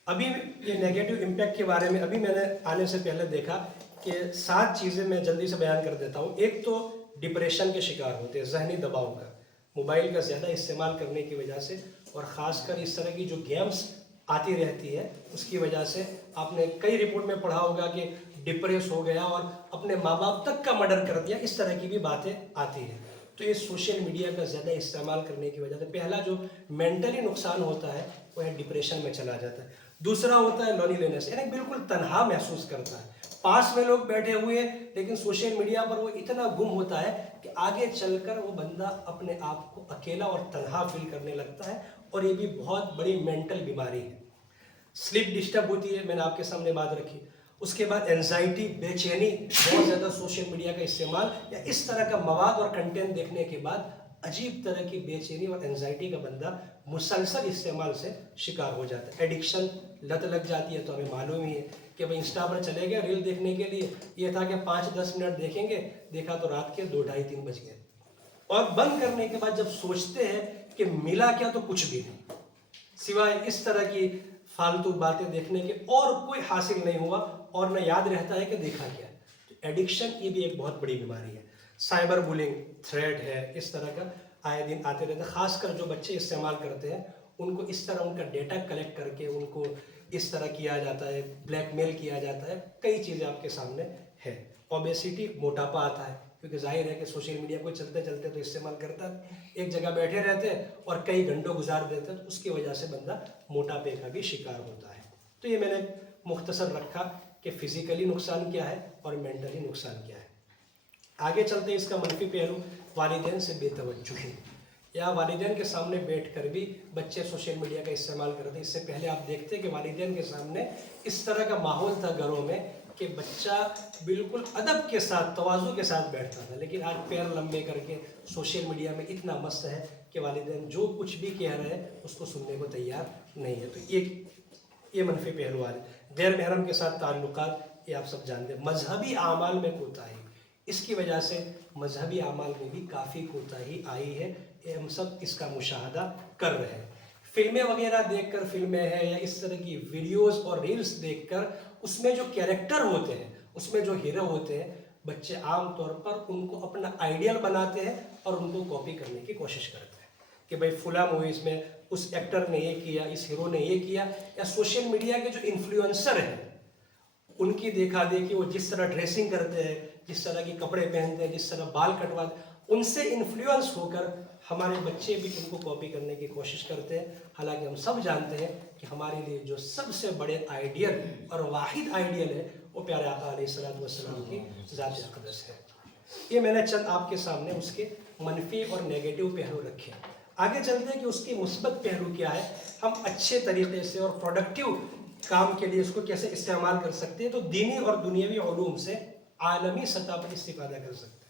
ابھی یہ نیگیٹو امپیکٹ کے بارے میں ابھی میں نے آنے سے پہلے دیکھا کہ 7 چیزیں میں جلدی سے بیان کر دیتا ہوں. ایک تو ڈپریشن کے شکار ہوتے ہیں, ذہنی دباؤ کا, موبائل کا زیادہ استعمال کرنے کی وجہ سے, اور خاص کر اس طرح کی جو گیمز آتی رہتی ہے اس کی وجہ سے. آپ نے کئی رپورٹ میں پڑھا ہوگا کہ ڈپریس ہو گیا اور اپنے ماں باپ تک کا مرڈر کر دیا, اس طرح کی بھی باتیں آتی ہیں. تو یہ سوشل میڈیا کا زیادہ استعمال کرنے کی وجہ سے پہلا جو مینٹلی نقصان ہوتا ہے وہ ہے ڈپریشن میں چلا جاتا ہے. دوسرا ہوتا ہے لونلی لینس, یعنی بالکل تنہا محسوس کرتا ہے. پاس میں لوگ بیٹھے ہوئے ہیں لیکن سوشل میڈیا پر وہ اتنا گم ہوتا ہے کہ آگے چل کر وہ بندہ اپنے آپ کو اکیلا اور تنہا فیل کرنے لگتا ہے, اور یہ بھی بہت بڑی مینٹل بیماری ہے. سلیپ ڈسٹرب ہوتی ہے, میں نے آپ کے سامنے بات رکھی. اس کے بعد اینزائٹی, بے چینی, بہت زیادہ سوشل میڈیا کا استعمال یا اس طرح کا مواد اور کنٹینٹ دیکھنے کے بعد عجیب طرح کی بے چینی اور اینزائٹی کا بندہ مسلسل استعمال سے شکار ہو جاتا ہے. ایڈکشن, لت لگ جاتی ہے. تو ہمیں معلوم ہی ہے کہ بھائی انسٹا پر چلے گئے ریل دیکھنے کے لیے, یہ تھا کہ 5-10 منٹ دیکھیں گے, دیکھا تو رات کے 2-2:30-3 بج گئے, اور بند کرنے کے بعد جب سوچتے ہیں کہ ملا کیا تو کچھ بھی نہیں, سوائے اس طرح کی فالتو باتیں دیکھنے کے اور کوئی حاصل نہیں ہوا, اور نہ یاد رہتا ہے کہ دیکھا کیا ہے. تو ایڈکشن یہ بھی ایک بہت بڑی بیماری ہے. سائبر بولنگ, تھریڈ ہے, اس طرح کا آئے دن آتے رہتے ہیں. خاص کر جو بچے استعمال کرتے ہیں ان کو اس طرح ان کا ڈیٹا کلیکٹ کر کے ان کو اس طرح کیا جاتا ہے, بلیک میل کیا جاتا ہے. کئی چیزیں آپ کے سامنے ہے. اوبیسٹی, موٹاپا آتا ہے, کیونکہ ظاہر ہے کہ سوشل میڈیا کو چلتے چلتے تو استعمال کرتا ہے, ایک جگہ بیٹھے رہتے ہیں اور کئی گھنٹوں گزار دیتے ہیں, تو اس کی وجہ سے بندہ موٹاپے کا بھی شکار ہوتا ہے. تو یہ میں نے مختصر رکھا کہ فزیکلی نقصان کیا ہے اور مینٹلی نقصان کیا ہے. آگے چلتے ہیں. اس کا منفی پہلو والدین سے بے توجہی, یا والدین کے سامنے بیٹھ کر بھی بچے سوشل میڈیا کا استعمال کرتے ہیں. اس سے پہلے آپ دیکھتے کہ والدین کے سامنے اس طرح کا ماحول تھا گھروں میں کہ بچہ بالکل ادب کے ساتھ, تواضع کے ساتھ بیٹھتا تھا, لیکن آج پیر لمبے کر کے سوشل میڈیا میں اتنا مست ہے کہ والدین جو کچھ بھی کہہ رہے ہیں اس کو سننے کو تیار نہیں ہے. تو یہ منفی پہلو ہے. غیر محرم کے ساتھ تعلقات, یہ آپ سب جانتے ہیں. مذہبی اعمال میں کوتاہی, اس کی وجہ سے مذہبی اعمال میں بھی کافی کوتاہی آئی ہے. یہ ہم سب اس کا مشاہدہ کر رہے ہیں. فلمیں وغیرہ دیکھ کر, فلمیں ہیں یا اس طرح کی ویڈیوز اور ریلز دیکھ کر, اس میں جو کیریکٹر ہوتے ہیں, اس میں جو ہیرو ہوتے ہیں, بچے عام طور پر ان کو اپنا آئیڈیل بناتے ہیں اور ان کو کاپی کرنے کی کوشش کرتے ہیں کہ بھائی فلاں موویز میں اس ایکٹر نے یہ کیا, اس ہیرو نے یہ کیا. یا سوشل میڈیا کے جو انفلوئنسر ہیں ان کی دیکھا دیکھی, وہ جس طرح ڈریسنگ کرتے ہیں, جس طرح کے کپڑے پہنتے ہیں, جس طرح بال کٹواتے ہیں, ان سے انفلوئنس ہو کر ہمارے بچے بھی ان کو کاپی کرنے کی کوشش کرتے ہیں. حالانکہ ہم سب جانتے ہیں کہ ہمارے لیے جو سب سے بڑے آئیڈیل اور واحد آئیڈیل ہے وہ پیارے آقا علیہ السلام کی ذات اقدس ہے. یہ میں نے چند آپ کے سامنے اس کے منفی اور نیگیٹو پہلو رکھے. آگے چلتے ہیں کہ اس کی مثبت پہلو کیا ہے, ہم اچھے طریقے سے اور پروڈکٹیو کام کے لیے اس کو کیسے استعمال کر سکتے ہیں. تو دینی اور دنیاوی علوم سے عالمی سطح پر استفادہ کر سکتے ہیں.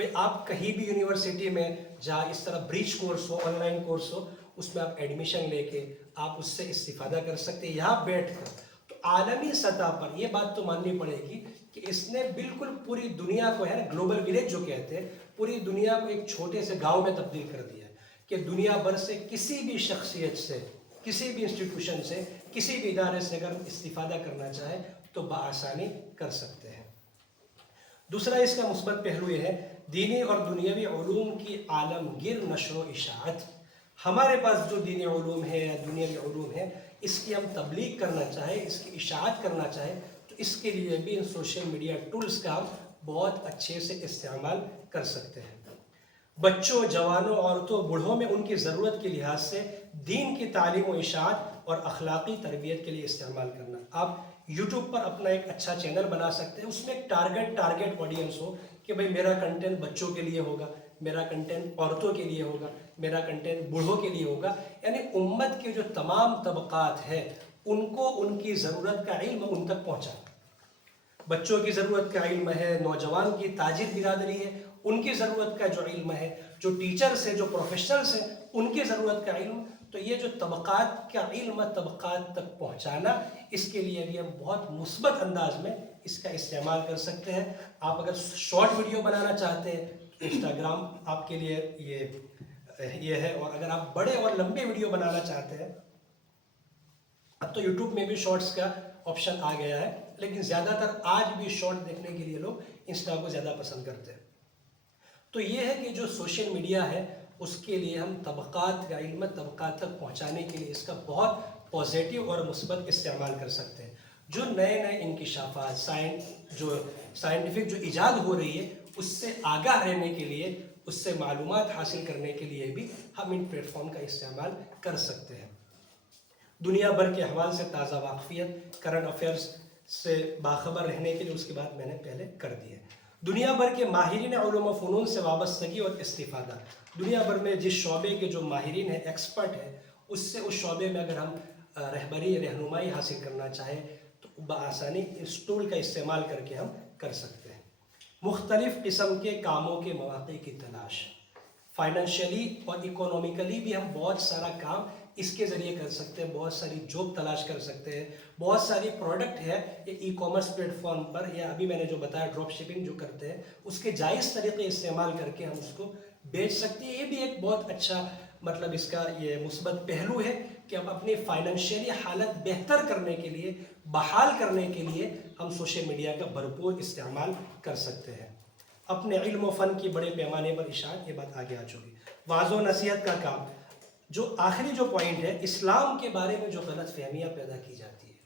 بھائی آپ کہیں بھی یونیورسٹی میں جہاں اس طرح بریچ کورس ہو، آن لائن کورس ہو، اس میں آپ ایڈمیشن لے کے آپ اس سے استفادہ کر سکتے ہیں یہاں بیٹھ کر. تو عالمی سطح پر یہ بات تو ماننی پڑے گی کہ اس نے بالکل پوری دنیا کو، ہے نا گلوبل ولیج جو کہتے ہیں، پوری دنیا کو ایک چھوٹے سے گاؤں میں تبدیل کر دیا ہے کہ دنیا بھر سے کسی بھی شخصیت سے، کسی بھی انسٹیٹیوشن سے، کسی بھی ادارے سے اگر استفادہ کرنا چاہے تو بآسانی کر سکتے ہیں. دوسرا اس کا مثبت پہلو یہ ہے دینی اور دنیاوی علوم کی عالمگیر نشر و اشاعت. ہمارے پاس جو دینی علوم ہے یا دنیاوی علوم ہے، اس کی ہم تبلیغ کرنا چاہیں، اس کی اشاعت کرنا چاہیں تو اس کے لیے بھی ان سوشل میڈیا ٹولز کا ہم بہت اچھے سے استعمال کر سکتے ہیں. بچوں، جوانوں، عورتوں، بوڑھوں میں ان کی ضرورت کے لحاظ سے دین کی تعلیم و اشاعت اور اخلاقی تربیت کے لیے استعمال کرنا. آپ یوٹیوب پر اپنا ایک اچھا چینل بنا سکتے ہیں، اس میں ایک ٹارگٹ آڈینس ہو کہ بھئی میرا کنٹینٹ بچوں کے لیے ہوگا، میرا کنٹینٹ عورتوں کے لیے ہوگا، میرا کنٹینٹ بوڑھوں کے لیے ہوگا. یعنی امت کے جو تمام طبقات ہیں ان کو ان کی ضرورت کا علم ان تک پہنچا. بچوں کی ضرورت کا علم ہے، نوجوان کی تاجر برادری ہے ان کی ضرورت کا جو علم ہے، جو ٹیچرز ہیں، جو پروفیشنلز ہیں ان کی ضرورت کا علم. تو یہ جو طبقات کا علم طبقات تک پہنچانا، اس کے لیے بھی ہم بہت مثبت انداز میں اس کا استعمال کر سکتے ہیں. آپ اگر شارٹ ویڈیو بنانا چاہتے ہیں تو انسٹاگرام آپ کے لیے یہ ہے، اور اگر آپ بڑے اور لمبے ویڈیو بنانا چاہتے ہیں اب تو یوٹیوب میں بھی شارٹس کا آپشن آ گیا ہے، لیکن زیادہ تر آج بھی شارٹ دیکھنے کے لیے لوگ انسٹا کو زیادہ پسند کرتے ہیں. تو یہ ہے کہ جو سوشل میڈیا ہے اس کے لیے ہم طبقات کا علم طبقات تک پہنچانے کے لیے اس کا بہت پازیٹیو اور مثبت استعمال کر سکتے ہیں. جو نئے انکشافات، سائنٹیفک جو ایجاد ہو رہی ہے اس سے آگاہ رہنے کے لیے، اس سے معلومات حاصل کرنے کے لیے بھی ہم ان پلیٹ فارم کا استعمال کر سکتے ہیں. دنیا بھر کے احوال سے تازہ واقفیت، کرنٹ افیئرس سے باخبر رہنے کے لیے اس کی بات میں نے پہلے کر دی ہے. دنیا بھر کے ماہرین علوم و فنون سے وابستگی اور استفادہ. دنیا بھر میں جس شعبے کے جو ماہرین ہیں، ایکسپرٹ ہیں، اس سے اس شعبے میں اگر ہم رہنمائی حاصل کرنا چاہیں تو بآسانی اس ٹول کا استعمال کر کے ہم کر سکتے ہیں. مختلف قسم کے کاموں کے مواقع کی تلاش. فائنینشلی اور اکنومیکلی بھی ہم بہت سارا کام اس کے ذریعے کر سکتے ہیں، بہت ساری جاب تلاش کر سکتے ہیں. بہت ساری پروڈکٹ ہے ای کامرس پلیٹ فارم پر، یا ابھی میں نے جو بتایا ڈراپ شپنگ جو کرتے ہیں اس کے جائز طریقے استعمال کر کے ہم اس کو بیچ سکتے ہیں. یہ بھی ایک بہت اچھا مطلب اس کا یہ مثبت پہلو ہے کہ ہم اپنی فائنینشیلی حالت بہتر کرنے کے لیے، بحال کرنے کے لیے ہم سوشل میڈیا کا بھرپور استعمال کر سکتے ہیں. اپنے علم و فن کی بڑے پیمانے پر اشاعت، یہ بات آگے آ چکی. واعظ و نصیحت کا کام. جو آخری جو پوائنٹ ہے، اسلام کے بارے میں جو غلط فہمیاں پیدا کی جاتی ہے،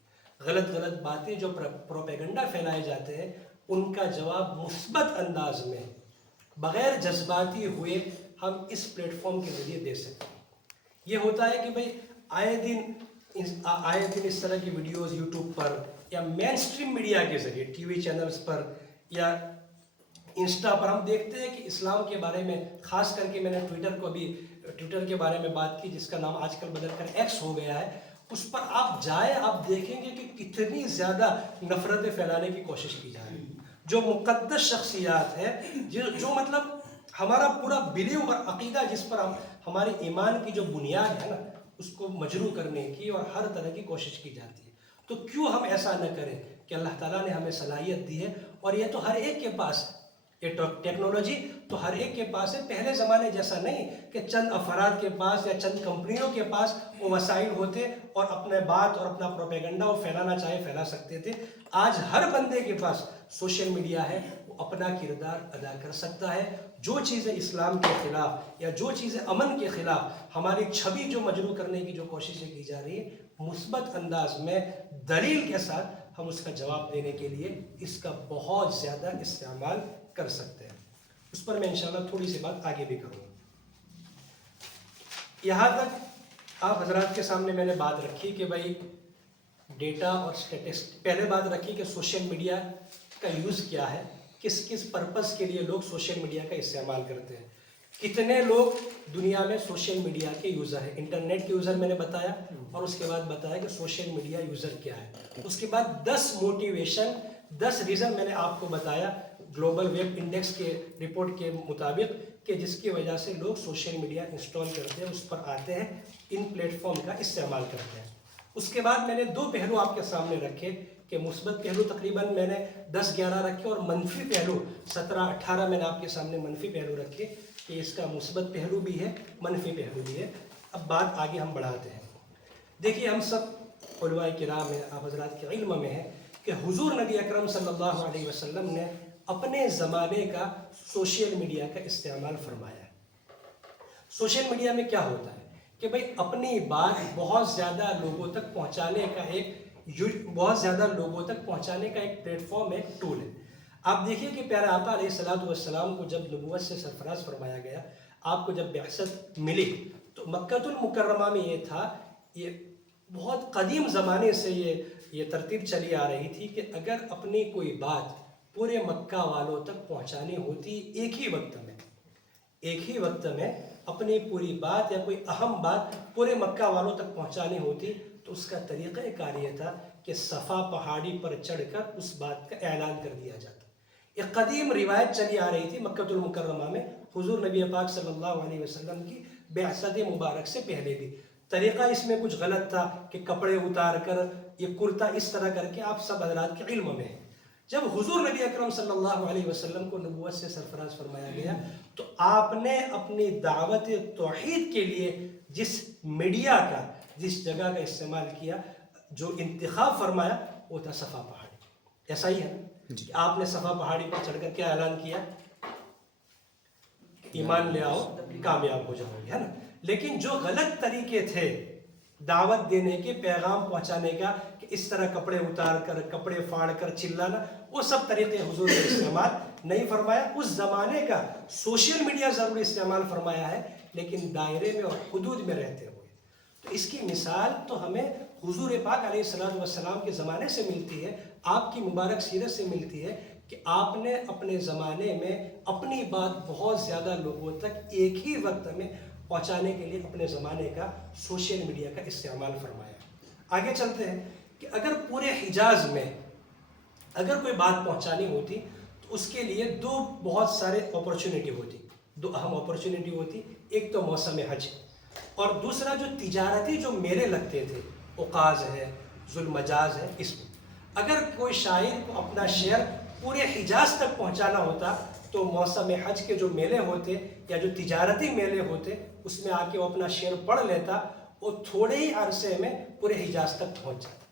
غلط باتیں جو پروپیگنڈا پھیلائے جاتے ہیں، ان کا جواب مثبت انداز میں بغیر جذباتی ہوئے ہم اس پلیٹ فارم کے ذریعے دے سکتے ہیں. یہ ہوتا ہے کہ بھئی آئے دن اس طرح کی ویڈیوز یوٹیوب پر یا مین سٹریم میڈیا کے ذریعے ٹی وی چینلز پر یا انسٹا پر ہم دیکھتے ہیں کہ اسلام کے بارے میں، خاص کر کے میں نے ٹویٹر کے بارے میں بات کی جس کا نام آج کل بدل کر ایکس ہو گیا ہے. اس پر آپ جائیں، آپ دیکھیں گے کہ کتنی زیادہ نفرتیں پھیلانے کی کوشش کی جا رہی ہے. جو مقدس شخصیات ہیں، جو مطلب ہمارا پورا بلیو اور عقیدہ جس پر ہمارے ایمان کی جو بنیاد ہے نا، اس کو مجروح کرنے کی اور ہر طرح کی کوشش کی جاتی ہے. تو کیوں ہم ایسا نہ کریں کہ اللہ تعالیٰ نے ہمیں صلاحیت دی ہے، اور یہ تو ہر ایک کے پاس یہ ٹیکنالوجی تو ہر ایک کے پاس ہے. پہلے زمانے جیسا نہیں کہ چند افراد کے پاس یا چند کمپنیوں کے پاس وہ وسائل ہوتے اور اپنے بات اور اپنا پروپیگنڈا وہ پھیلانا چاہے پھیلا سکتے تھے. آج ہر بندے کے پاس سوشل میڈیا ہے، وہ اپنا کردار ادا کر سکتا ہے. جو چیزیں اسلام کے خلاف یا جو چیزیں امن کے خلاف ہماری چھبی جو مجروح کرنے کی جو کوششیں کی جا رہی ہیں، مثبت انداز میں دلیل کے ساتھ ہم اس کا جواب دینے کے لیے اس کا بہت زیادہ استعمال کر سکتے ہیں. اس پر میں انشاءاللہ تھوڑی سی بات آگے بھی کروں گا. یہاں تک آپ حضرات کے سامنے میں نے بات رکھی کہ بھائی ڈیٹا اور اسٹیٹسٹ. پہلے بات رکھی کہ سوشل میڈیا کا یوز کیا ہے، کس پرپس کے لیے لوگ سوشل میڈیا کا استعمال کرتے ہیں. کتنے لوگ دنیا میں سوشل میڈیا کے یوزر ہیں. انٹرنیٹ کے یوزر میں نے بتایا، اور اس کے بعد بتایا کہ سوشل میڈیا یوزر کیا ہے. اس کے بعد 10 موٹیویشن 10 ریزن میں نے آپ کو بتایا گلوبل ویب انڈیکس کے رپورٹ کے مطابق کہ جس کی وجہ سے لوگ سوشل میڈیا انسٹال کرتے ہیں، اس پر آتے ہیں، ان پلیٹ فارم کا استعمال کرتے ہیں۔ اس کے بعد میں نے 2 پہلو آپ کے سامنے رکھے کہ مثبت پہلو تقریباً میں نے 10-11 رکھے اور منفی پہلو 17-18 میں نے آپ کے سامنے منفی پہلو رکھے کہ اس کا مثبت پہلو بھی ہے، منفی پہلو بھی ہے۔ اب بات آگے ہم بڑھاتے ہیں۔ دیکھیے ہم سب علماء کرام ہیں، آپ حضرات کے علم میں ہے کہ حضور نبی اکرم صلی اللہ علیہ وسلم نے اپنے زمانے کا سوشل میڈیا کا استعمال فرمایا ہے۔ سوشل میڈیا میں کیا ہوتا ہے کہ بھئی اپنی بات بہت زیادہ لوگوں تک پہنچانے کا ایک پلیٹ فارم ہے، ایک ٹول ہے۔ آپ دیکھیے کہ پیارے آقا علیہ الصلوۃ والسلام کو جب نبوت سے سرفراز فرمایا گیا، آپ کو جب بعثت ملی تو مکہ المکرمہ میں یہ تھا، یہ بہت قدیم زمانے سے یہ ترتیب چلی آ رہی تھی کہ اگر اپنی کوئی بات پورے مکہ والوں تک پہنچانی ہوتی ایک ہی وقت میں اپنی پوری بات یا کوئی اہم بات پورے مکہ والوں تک پہنچانی ہوتی تو اس کا طریقہ کار یہ تھا کہ صفا پہاڑی پر چڑھ کر اس بات کا اعلان کر دیا جاتا۔ ایک قدیم روایت چلی آ رہی تھی مکہ المکرمہ میں حضور نبی پاک صلی اللہ علیہ وسلم کی بعثت مبارک سے پہلے بھی۔ طریقہ اس میں کچھ غلط تھا کہ کپڑے اتار کر یہ کرتا اس طرح کر کے، آپ سب حضرات کے علم میں ہے۔ جب حضور نبی اکرم صلی اللہ علیہ وسلم کو نبوت سے سرفراز فرمایا گیا تو آپ نے اپنی دعوت توحید کے لیے جس میڈیا کا، جس جگہ کا استعمال کیا، جو انتخاب فرمایا وہ تھا صفا پہاڑی۔ ایسا ہی ہے کہ آپ نے صفا پہاڑی پر چڑھ کر کیا اعلان کیا؟ ایمان لے آؤ کامیاب ہو جاؤ گے، ہے نا۔ لیکن جو غلط طریقے تھے دعوت دینے کے، پیغام پہنچانے کا، کہ اس طرح کپڑے اتار کر، کپڑے پھاڑ کر چلانا، وہ سب طریقے حضور نے استعمال نہیں فرمایا۔ اس زمانے کا سوشل میڈیا ضرور استعمال فرمایا ہے، لیکن دائرے میں اور حدود میں رہتے ہوئے۔ تو اس کی مثال تو ہمیں حضور پاک علیہ الصلوۃ والسلام کے زمانے سے ملتی ہے، آپ کی مبارک سیرت سے ملتی ہے کہ آپ نے اپنے زمانے میں اپنی بات بہت زیادہ لوگوں تک ایک ہی وقت میں پہنچانے کے لیے اپنے زمانے کا سوشل میڈیا کا استعمال فرمایا۔ آگے چلتے ہیں کہ اگر پورے حجاز میں اگر کوئی بات پہنچانی ہوتی تو اس کے لیے 2 بہت سارے اپرچونٹی ہوتی، 2 اہم اپرچونٹی ہوتی۔ ایک تو موسم حج، اور دوسرا جو تجارتی جو میلے لگتے تھے، عکاظ ہے، ذو المجاز ہے، اس میں اگر کوئی شاعر کو اپنا شعر پورے حجاز تک پہنچانا ہوتا تو موسم حج کے جو میلے ہوتے یا جو تجارتی میلے ہوتے اس میں آ کے وہ اپنا شعر پڑھ لیتا، وہ تھوڑے ہی عرصے میں پورے حجاز تک پہنچ جاتا۔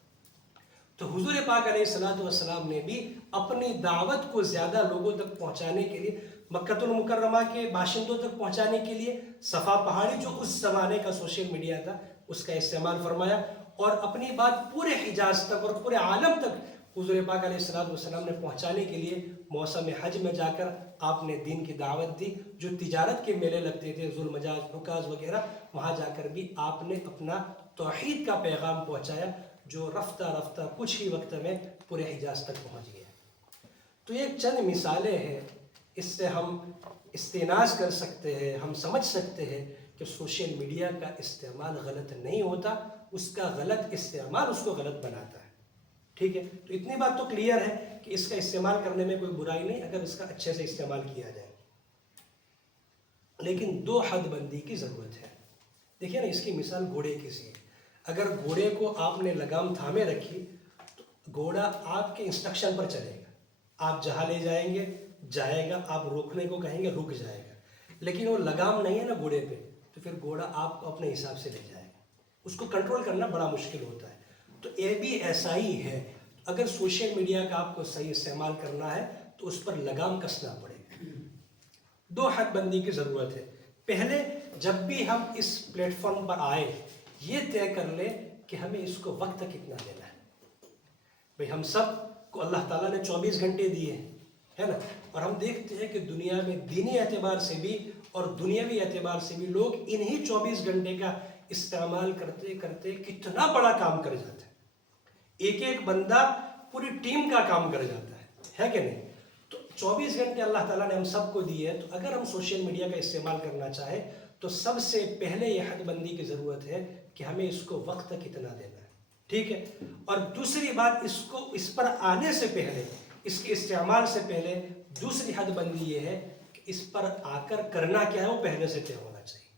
تو حضور پاک علیہ الصلوۃ والسلام نے بھی اپنی دعوت کو زیادہ لوگوں تک پہنچانے کے لیے، مکہ المکرمہ کے باشندوں تک پہنچانے کے لیے صفا پہاڑی جو اس زمانے کا سوشل میڈیا تھا اس کا استعمال فرمایا، اور اپنی بات پورے حجاز تک اور پورے عالم تک حضور پاک علیہ الصلوۃ والسلام نے پہنچانے کے لیے موسم حج میں جا کر آپ نے دین کی دعوت دی۔ جو تجارت کے میلے لگتے تھے، ذو المجاز، عکاظ وغیرہ، وہاں جا کر بھی آپ نے اپنا توحید کا پیغام پہنچایا، جو رفتہ رفتہ کچھ ہی وقت میں پورے حجاز تک پہنچ گیا۔ تو یہ چند مثالیں ہیں، اس سے ہم استناس کر سکتے ہیں، ہم سمجھ سکتے ہیں کہ سوشل میڈیا کا استعمال غلط نہیں ہوتا، اس کا غلط استعمال اس کو غلط بناتا ہے۔ ٹھیک ہے، تو اتنی بات تو کلیئر ہے کہ اس کا استعمال کرنے میں کوئی برائی نہیں اگر اس کا اچھے سے استعمال کیا جائے، لیکن 2 حد بندی کی ضرورت ہے۔ دیکھیے نا، اس کی مثال گھوڑے کی سی ہے۔ اگر گھوڑے کو آپ نے لگام تھامے رکھی تو گھوڑا آپ کے انسٹرکشن پر چلے گا، آپ جہاں لے جائیں گے جائے گا، آپ روکنے کو کہیں گے رک جائے گا۔ لیکن وہ لگام نہیں ہے نا گھوڑے پہ، تو پھر گھوڑا آپ کو اپنے حساب سے لے جائے گا، اس کو کنٹرول کرنا بڑا مشکل ہوتا ہے۔ تو یہ بھی ایسا ہی ہے، اگر سوشل میڈیا کا آپ کو صحیح استعمال کرنا ہے تو اس پر لگام کسنا پڑے گا۔ 2 حد بندی کی ضرورت ہے۔ پہلے جب بھی ہم اس پلیٹ فارم پر آئے یہ طے کر لیں کہ ہمیں اس کو وقت کتنا دینا ہے۔ بھئی ہم سب کو اللہ تعالیٰ نے 24 گھنٹے دیے ہیں، ہے نا، اور ہم دیکھتے ہیں کہ دنیا میں دینی اعتبار سے بھی اور دنیاوی اعتبار سے بھی لوگ انہی 24 گھنٹے کا استعمال کرتے کرتے کتنا بڑا کام کر جاتے ہیں۔ ایک ایک بندہ پوری ٹیم کا کام کر جاتا ہے کہ نہیں؟ تو 24 گھنٹے اللہ تعالیٰ نے ہم سب کو دیے ہیں، تو اگر ہم سوشل میڈیا کا استعمال کرنا چاہیں تو سب سے پہلے یہ حد بندی کی ضرورت ہے کہ ہمیں اس کو وقت کتنا دینا ہے۔ ٹھیک ہے. اور دوسری بات اس پر آنے سے پہلے، اس کے استعمال سے پہلے دوسری حد بندی یہ ہے کہ اس پر آ کر کرنا کیا ہے وہ پہلے سے طے ہونا چاہیے.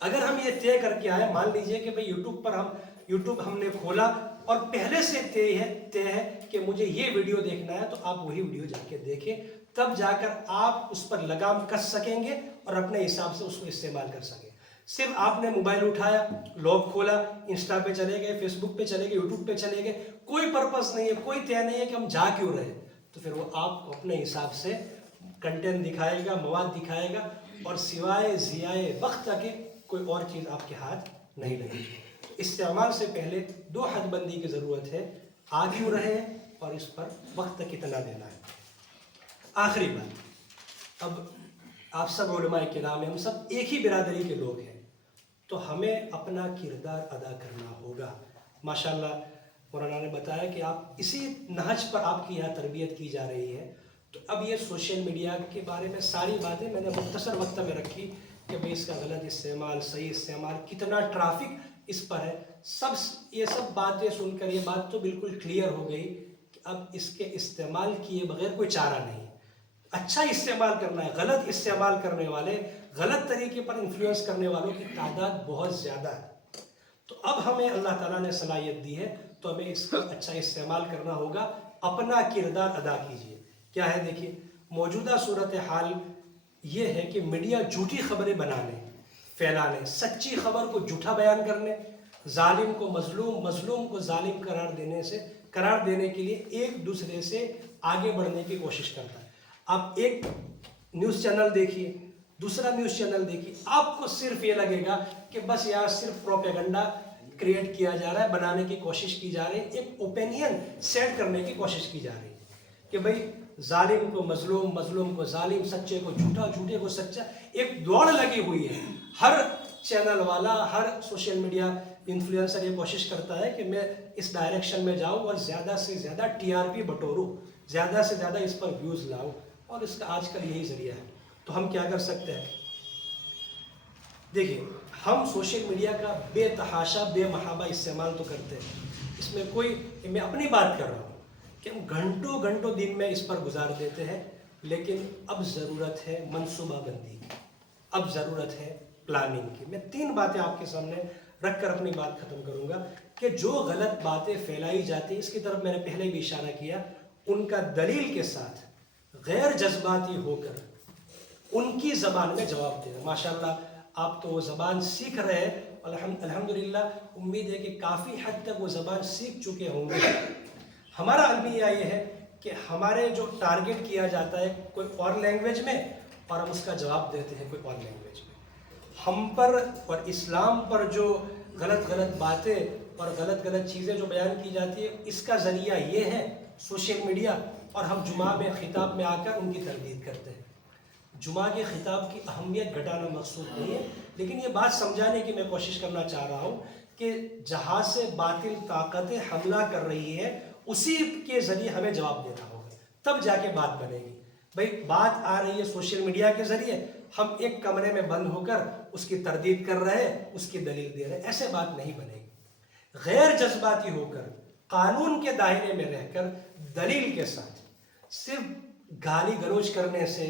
اگر ہم یہ طے کر کے آئے، مان لیجئے کہ بھئی یوٹیوب ہم نے کھولا اور پہلے سے طے ہے کہ مجھے یہ ویڈیو دیکھنا ہے، تو آپ وہی ویڈیو جا کے دیکھیں، تب جا کر آپ اس پر لگام کس سکیں گے اور اپنے حساب سے اس کو استعمال کر سکیں. صرف آپ نے موبائل اٹھایا، لاگ کھولا، انسٹا پہ چلے گئے، فیس بک پہ چلے گئے، یوٹیوب پہ چلے گئے، کوئی پرپس نہیں ہے، کوئی طے نہیں ہے کہ ہم جا کیوں رہے، تو پھر وہ آپ کو اپنے حساب سے کنٹینٹ دکھائے گا، مواد دکھائے گا، اور سوائے ضیاء وقت کے کوئی اور چیز آپ کے ہاتھ نہیں لگے گی. استعمال سے پہلے 2 حد بندی کی ضرورت ہے، آ کیوں رہے ہیں اور اس پر وقت کتنا دینا ہے. آخری بات، اب آپ سب علماء کرام ہیں، ہم سب ایک ہی برادری کے لوگ ہیں، تو ہمیں اپنا کردار ادا کرنا ہوگا. ماشاءاللہ مولانا نے بتایا کہ آپ اسی نہج پر آپ کی یہاں تربیت کی جا رہی ہے. تو اب یہ سوشل میڈیا کے بارے میں ساری باتیں میں نے مختصر وقت میں رکھی کہ بھئی اس کا غلط استعمال، صحیح استعمال، کتنا ٹرافک اس پر ہے. یہ سب باتیں سن کر یہ بات تو بالکل کلیئر ہو گئی کہ اب اس کے استعمال کیے بغیر کوئی چارہ نہیں. اچھا استعمال کرنا ہے، غلط استعمال کرنے والے، غلط طریقے پر انفلوئنس کرنے والوں کی تعداد بہت زیادہ ہے. تو اب ہمیں اللہ تعالیٰ نے صلاحیت دی ہے، تو ہمیں اس کا اچھا استعمال کرنا ہوگا. اپنا کردار ادا کیجیے. کیا ہے دیکھیے، موجودہ صورتحال یہ ہے کہ میڈیا جھوٹی خبریں بنانے، پھیلانے، سچی خبر کو جھوٹا بیان کرنے، ظالم کو مظلوم، مظلوم کو ظالم قرار دینے کے لیے ایک دوسرے سے آگے بڑھنے کی کوشش کرتا ہے. آپ ایک نیوز چینل دیکھیے، دوسرا نیوز چینل دیکھیے، آپ کو صرف یہ لگے گا کہ بس یہاں صرف پروپیگنڈا کریٹ کیا جا رہا ہے، بنانے کی کوشش کی جا رہی ہے، ایک اوپینین سیٹ کرنے کی کوشش کی جا رہی ہے کہ بھئی ظالم کو مظلوم، مظلوم کو ظالم، سچے کو جھوٹا، جھوٹے کو سچا. ایک دوڑ لگی ہوئی ہے. ہر چینل والا، ہر سوشل میڈیا انفلوئنسر یہ کوشش کرتا ہے کہ میں اس ڈائریکشن میں جاؤں اور زیادہ سے زیادہ TRP بٹوروں، زیادہ سے زیادہ اس پر ویوز لاؤں، اور اس کا آج کل یہی ذریعہ ہے. تو ہم کیا کر سکتے ہیں؟ دیکھیں، ہم سوشل میڈیا کا بے تحاشا، بے محابہ استعمال تو کرتے ہیں. اس میں میں اپنی بات کر رہا ہوں کہ ہم گھنٹوں گھنٹوں دن میں اس پر گزار دیتے ہیں. لیکن اب ضرورت ہے منصوبہ بندی کی، اب ضرورت ہے پلاننگ کی. میں 3 باتیں آپ کے سامنے رکھ کر اپنی بات ختم کروں گا کہ جو غلط باتیں پھیلائی جاتی ہیں، اس کی طرف میں نے پہلے بھی اشارہ کیا، ان کا دلیل کے ساتھ غیر جذباتی ہو کر ان کی زبان میں جواب دینا. ماشاءاللہ آپ تو وہ زبان سیکھ رہے ہیں، الحمدللہ امید ہے کہ کافی حد تک وہ زبان سیکھ چکے ہوں گے. ہمارا المیہ یہ ہے کہ ہمارے جو ٹارگٹ کیا جاتا ہے کوئی اور لینگویج میں، اور ہم اس کا جواب دیتے ہیں کوئی اور لینگویج میں. ہم پر اور اسلام پر جو غلط باتیں اور غلط چیزیں جو بیان کی جاتی ہے، اس کا ذریعہ یہ ہے سوشل میڈیا، اور ہم جمعہ میں خطاب میں آ کر ان کی تردید کرتے ہیں. جمعہ کے خطاب کی اہمیت گھٹانا مقصود نہیں ہے، لیکن یہ بات سمجھانے کی میں کوشش کرنا چاہ رہا ہوں کہ جہاں سے باطل طاقتیں حملہ کر رہی ہے، اسی کے ذریعے ہمیں جواب دینا ہوگا، تب جا کے بات بنے گی. بھئی بات آ رہی ہے سوشل میڈیا کے ذریعے، ہم ایک کمرے میں بند ہو کر اس کی تردید کر رہے ہیں، اس کی دلیل دے رہے ہیں، ایسے بات نہیں بنے گی. غیر جذباتی ہو کر، قانون کے دائرے میں رہ کر، دلیل کے ساتھ، صرف گالی گلوچ کرنے سے،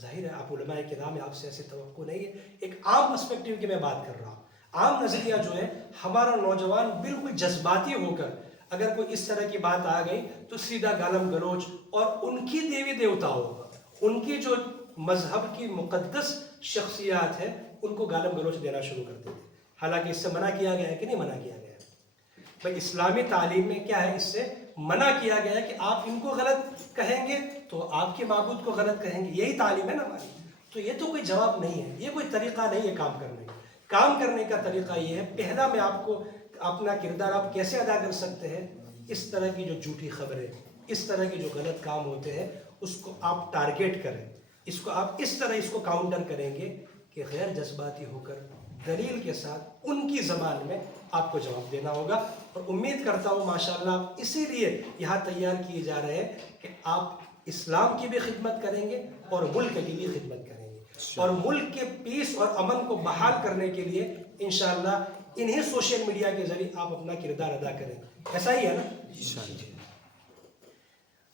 ظاہر ہے آپ علماء کرام ہیں، آپ سے ایسے توقع نہیں ہے. ایک عام پرسپیکٹیو کی میں بات کر رہا ہوں. عام نظریہ جو ہے، ہمارا نوجوان بالکل جذباتی ہو کر اگر کوئی اس طرح کی بات آ گئی تو سیدھا گالم گلوچ، اور ان کی دیوی دیوتاؤں، ان کی جو مذہب کی مقدس شخصیات ہیں، ان کو گالم گلوچ دینا شروع کر دیتے. حالانکہ اس سے منع کیا گیا ہے کہ نہیں منع کیا گیا ہے؟ بھائی اسلامی تعلیم میں کیا ہے؟ اس سے منع کیا گیا ہے کہ آپ ان کو غلط کہیں گے تو آپ کے معبود کو غلط کہیں گے. یہی تعلیم ہے نا ہماری. تو یہ تو کوئی جواب نہیں ہے، یہ کوئی طریقہ نہیں ہے کام کرنے کا. کام کرنے کا طریقہ یہ ہے، پہلا میں آپ کو اپنا کردار آپ کیسے ادا کر سکتے ہیں، اس طرح کی جو جھوٹی خبریں، اس طرح کے جو غلط کام ہوتے ہیں، اس کو آپ ٹارگیٹ کریں. اس کو آپ اس طرح اس کو کاؤنٹر کریں گے کہ غیر جذباتی ہو کر دلیل کے ساتھ ان کی زبان میں آپ کو جواب دینا ہوگا. اور امید کرتا ہوں ماشاءاللہ اسی لیے یہاں تیار کیے جا رہے ہیں کہ آپ اسلام کی بھی خدمت کریں گے اور ملک کی بھی خدمت کریں گے، اور ملک کے پیس اور امن کو بحال کرنے کے لیے انشاءاللہ انہیں سوشل میڈیا کے ذریعے آپ اپنا کردار ادا کریں. ایسا ہی ہے نا؟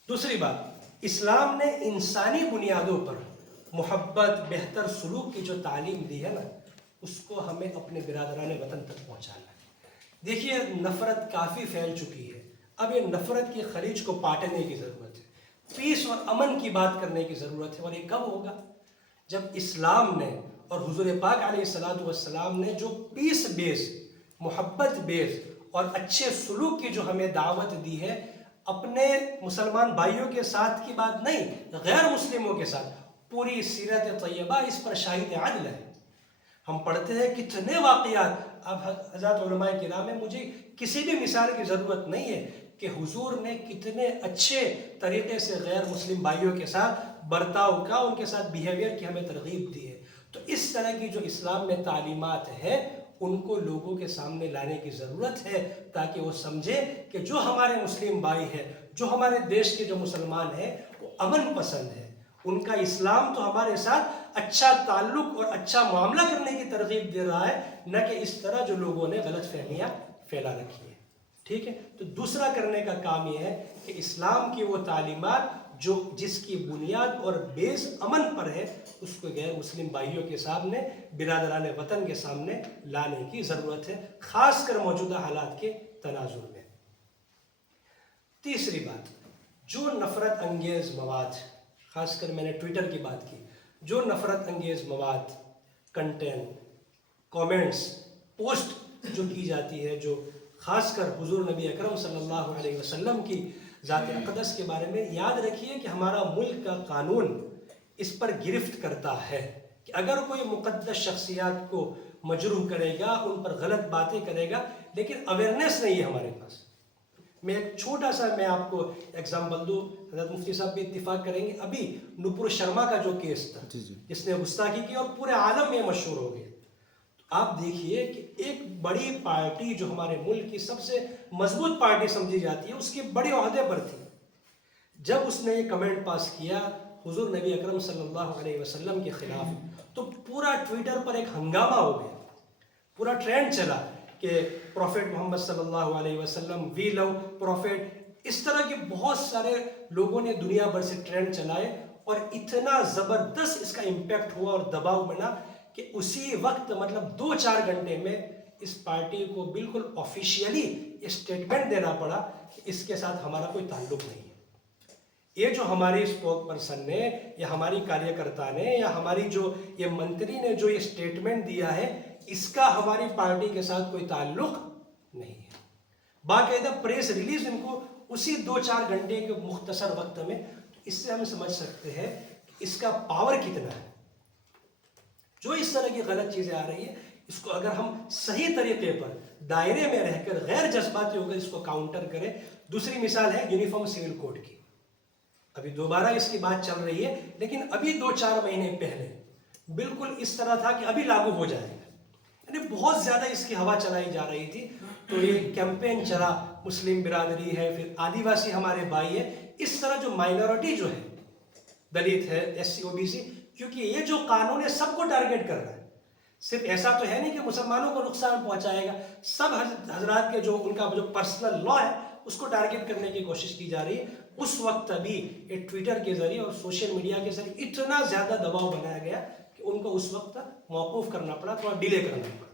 دوسری بات، اسلام نے انسانی بنیادوں پر محبت، بہتر سلوک کی جو تعلیم دی ہے نا، اس کو ہمیں اپنے برادران وطن تک پہنچانا ہے. دیکھیے نفرت کافی پھیل چکی ہے، اب یہ نفرت کی خلیج کو پاٹنے کی ضرورت ہے، پیس اور امن کی بات کرنے کی ضرورت ہے. اور یہ کب ہوگا؟ جب اسلام نے اور حضور پاک علیہ الصلوۃ والسلام نے جو پیس بیس، محبت بیس اور اچھے سلوک کی جو ہمیں دعوت دی ہے، اپنے مسلمان بھائیوں کے ساتھ کی بات نہیں، غیر مسلموں کے ساتھ، پوری سیرت طیبہ اس پر شاہد عدل ہے. ہم پڑھتے ہیں کتنے واقعات. اب حضرات علماء کرام میں مجھے کسی بھی مثال کی ضرورت نہیں ہے کہ حضور نے کتنے اچھے طریقے سے غیر مسلم بھائیوں کے ساتھ برتاؤ کا، ان کے ساتھ بیہیویئر کی ہمیں ترغیب دی ہے. تو اس طرح کی جو اسلام میں تعلیمات ہیں ان کو لوگوں کے سامنے لانے کی ضرورت ہے، تاکہ وہ سمجھے کہ جو ہمارے مسلم بھائی ہیں، جو ہمارے دیش کے جو مسلمان ہیں، وہ امن پسند ہے. ان کا اسلام تو ہمارے ساتھ اچھا تعلق اور اچھا معاملہ کرنے کی ترغیب دے رہا ہے، نہ کہ اس طرح جو لوگوں نے غلط فہمیاں پھیلا رکھی ہیں. ٹھیک ہے؟ تو دوسرا کرنے کا کام یہ ہے کہ اسلام کی وہ تعلیمات جس کی بنیاد اور بیس امن پر ہے، اس کو غیر مسلم بھائیوں کے سامنے، برادران وطن کے سامنے لانے کی ضرورت ہے، خاص کر موجودہ حالات کے تناظر میں. تیسری بات، جو نفرت انگیز مواد، خاص کر میں نے ٹویٹر کی بات کی، جو نفرت انگیز مواد، کنٹینٹ، کامنٹس، پوسٹ جو کی جاتی ہے، جو خاص کر حضور نبی اکرم صلی اللہ علیہ وسلم کی ذات اقدس کے بارے میں، یاد رکھیے کہ ہمارا ملک کا قانون اس پر گرفت کرتا ہے کہ اگر کوئی مقدس شخصیات کو مجروح کرے گا، ان پر غلط باتیں کرے گا، لیکن اویئرنیس نہیں ہے ہمارے پاس. میں ایک چھوٹا سا میں آپ کو ایگزامپل دوں، حضرت مفتی صاحب بھی اتفاق کریں گے. ابھی نپور شرما کا جو کیس تھا، جس نے گستاخی کی اور پورے عالم میں مشہور ہو گیا، آپ دیکھیے کہ ایک بڑی پارٹی جو ہمارے ملک کی سب سے مضبوط پارٹی سمجھی جاتی ہے، اس کے بڑے عہدے پر تھی، جب اس نے یہ کمنٹ پاس کیا حضور نبی اکرم صلی اللہ علیہ وسلم کے خلاف، تو پورا ٹویٹر پر ایک ہنگامہ ہو گیا، پورا ٹرینڈ چلا کہ پروفیٹ محمد صلی اللہ علیہ وسلم، وی لو پروفیٹ. اس طرح کے بہت سارے لوگوں نے دنیا بھر سے ٹرینڈ چلائے، اور اتنا زبردست اس کا امپیکٹ ہوا اور دباؤ بنا کہ اسی وقت مطلب 2-4 گھنٹے میں اس پارٹی کو بالکل آفیشیلی اسٹیٹمنٹ دینا پڑا کہ اس کے ساتھ ہمارا کوئی تعلق نہیں ہے. یہ جو ہماری اسپوک پرسن نے یا ہماری کاریہ کرتا نے یا ہماری جو یہ منتری نے جو یہ اسٹیٹمنٹ دیا ہے، اس کا ہماری پارٹی کے ساتھ کوئی تعلق نہیں ہے. باقاعدہ پریس ریلیز ان کو اسی 2-4 گھنٹے کے مختصر وقت میں. اس سے ہم سمجھ سکتے ہیں کہ اس کا پاور کتنا ہے. جو اس طرح کی غلط چیزیں آ رہی ہیں، اس کو اگر ہم صحیح طریقے پر دائرے میں رہ کر غیر جذباتی ہو کر اس کو کاؤنٹر کریں. دوسری مثال ہے یونیفارم سول کوڈ کی. ابھی دوبارہ اس کی بات چل رہی ہے، لیکن ابھی 2-4 مہینے پہلے بالکل اس طرح تھا کہ ابھی لاگو ہو جائے گا، یعنی بہت زیادہ اس کی ہوا چلائی جا رہی تھی. تو یہ کیمپین چلا، مسلم برادری ہے، پھر آدیواسی ہمارے بھائی ہے، اس طرح جو مائنورٹی جو ہے، دلت ہے، S C O B C, کیونکہ یہ جو قانون ہے سب کو ٹارگٹ کر رہا ہے. صرف ایسا تو ہے نہیں کہ مسلمانوں کو نقصان پہنچائے گا، سب حضرات کے جو ان کا جو پرسنل لا ہے اس کو ٹارگٹ کرنے کی کوشش کی جا رہی ہے. اس وقت ابھی یہ ٹویٹر کے ذریعے اور سوشل میڈیا کے ذریعے اتنا زیادہ دباؤ بنایا گیا کہ ان کو اس وقت موقوف کرنا پڑا، تھوڑا ڈیلے کرنا پڑا.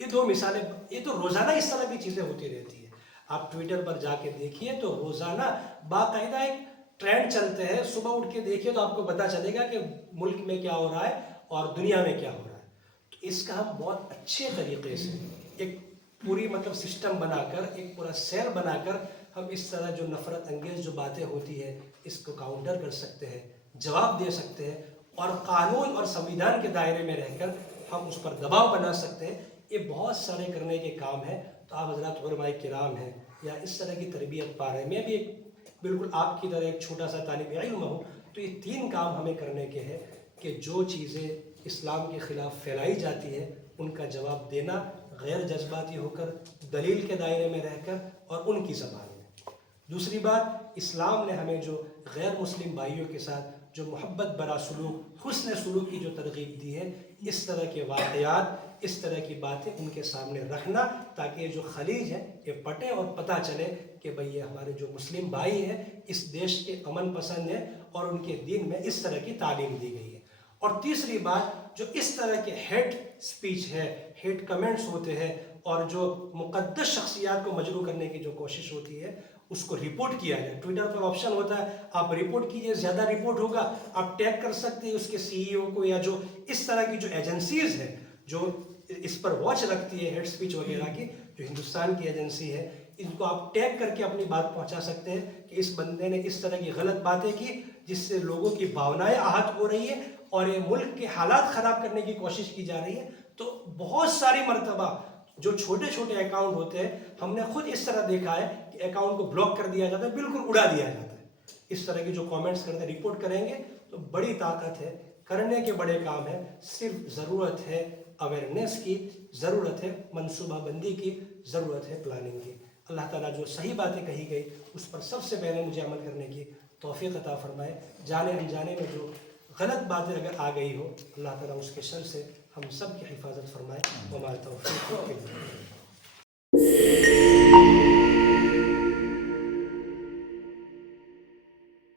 یہ 2 مثالیں، یہ تو روزانہ اس طرح کی چیزیں ہوتی رہتی ہیں. آپ ٹویٹر پر جا کے دیکھیے تو روزانہ باقاعدہ ایک ٹرینڈ چلتے ہیں. صبح اٹھ کے دیکھیے تو آپ کو پتہ چلے گا کہ ملک میں کیا ہو رہا ہے اور دنیا میں کیا ہو رہا ہے. تو اس کا ہم بہت اچھے طریقے سے ایک پوری مطلب سسٹم بنا کر، ایک پورا سیل بنا کر ہم اس طرح جو نفرت انگیز جو باتیں ہوتی ہیں اس کو کاؤنٹر کر سکتے ہیں، جواب دے سکتے ہیں، اور قانون اور سنویدھان کے دائرے میں رہ کر ہم اس پر دباؤ بنا سکتے ہیں. یہ بہت سارے کرنے کے کام ہیں. تو آپ حضرات علماء کرام ہیں یا اس طرح کی تربیت پا رہے ہیں، میں بھی ایک بالکل آپ کی طرح ایک چھوٹا سا طالب علم ہوں. تو یہ 3 کام ہمیں کرنے کے ہیں کہ جو چیزیں اسلام کے خلاف پھیلائی جاتی ہیں ان کا جواب دینا، غیر جذباتی ہو کر، دلیل کے دائرے میں رہ کر اور ان کی زبان میں. دوسری بات، اسلام نے ہمیں جو غیر مسلم بھائیوں کے ساتھ جو محبت برا سلوک، حسن سلوک کی جو ترغیب دی ہے، اس طرح کے واقعات، اس طرح کی باتیں ان کے سامنے رکھنا، تاکہ یہ جو خلیج ہے یہ پٹے اور پتہ چلے کہ بھئی یہ ہمارے جو مسلم بھائی ہیں اس دیش کے امن پسند ہیں اور ان کے دین میں اس طرح کی تعلیم دی گئی ہے۔ اور تیسری بات، جو اس طرح کے ہیٹ سپیچ ہے، ہیٹ کمنٹس ہوتے ہیں اور جو مقدس شخصیات کو مجروح کرنے کی جو کوشش ہوتی ہے، اس کو رپورٹ کیا جائے۔ ٹویٹر پر آپشن ہوتا ہے، آپ رپورٹ کیجئے، زیادہ رپورٹ ہوگا، آپ ٹیگ کر سکتے ہیں اس کے سی ای او کو، یا جو اس طرح کی جو ایجنسیز ہیں جو اس پر واچ رکھتی ہے ہیٹ سپیچ وغیرہ کی، جو ہندوستان کی ایجنسی ہے، ان کو آپ ٹیگ کر کے اپنی بات پہنچا سکتے ہیں کہ اس بندے نے اس طرح کی غلط باتیں کی جس سے لوگوں کی بھاونائیں آہت ہو رہی ہیں اور یہ ملک کے حالات خراب کرنے کی کوشش کی جا رہی ہے۔ تو بہت ساری مرتبہ جو چھوٹے چھوٹے اکاؤنٹ ہوتے ہیں، ہم نے خود اس طرح دیکھا ہے کہ اکاؤنٹ کو بلاک کر دیا جاتا ہے، بالکل اڑا دیا جاتا ہے۔ اس طرح کی جو کامنٹس کرتے ہیں، رپورٹ کریں گے تو بڑی طاقت ہے، کرنے کے بڑے کام ہیں، صرف ضرورت ہے اویئرنیس کی، ضرورت ہے منصوبہ بندی کی، ضرورت ہے پلاننگ کی۔ اللہ تعالیٰ جو صحیح باتیں کہی گئی اس پر سب سے پہلے مجھے عمل کرنے کی توفیق عطا فرمائے، جانے انجانے میں جو غلط باتیں اگر آ گئی ہو، اللہ تعالیٰ اس کے شر سے ہم سب کی حفاظت فرمائے۔ وما توفیق الا باللہ۔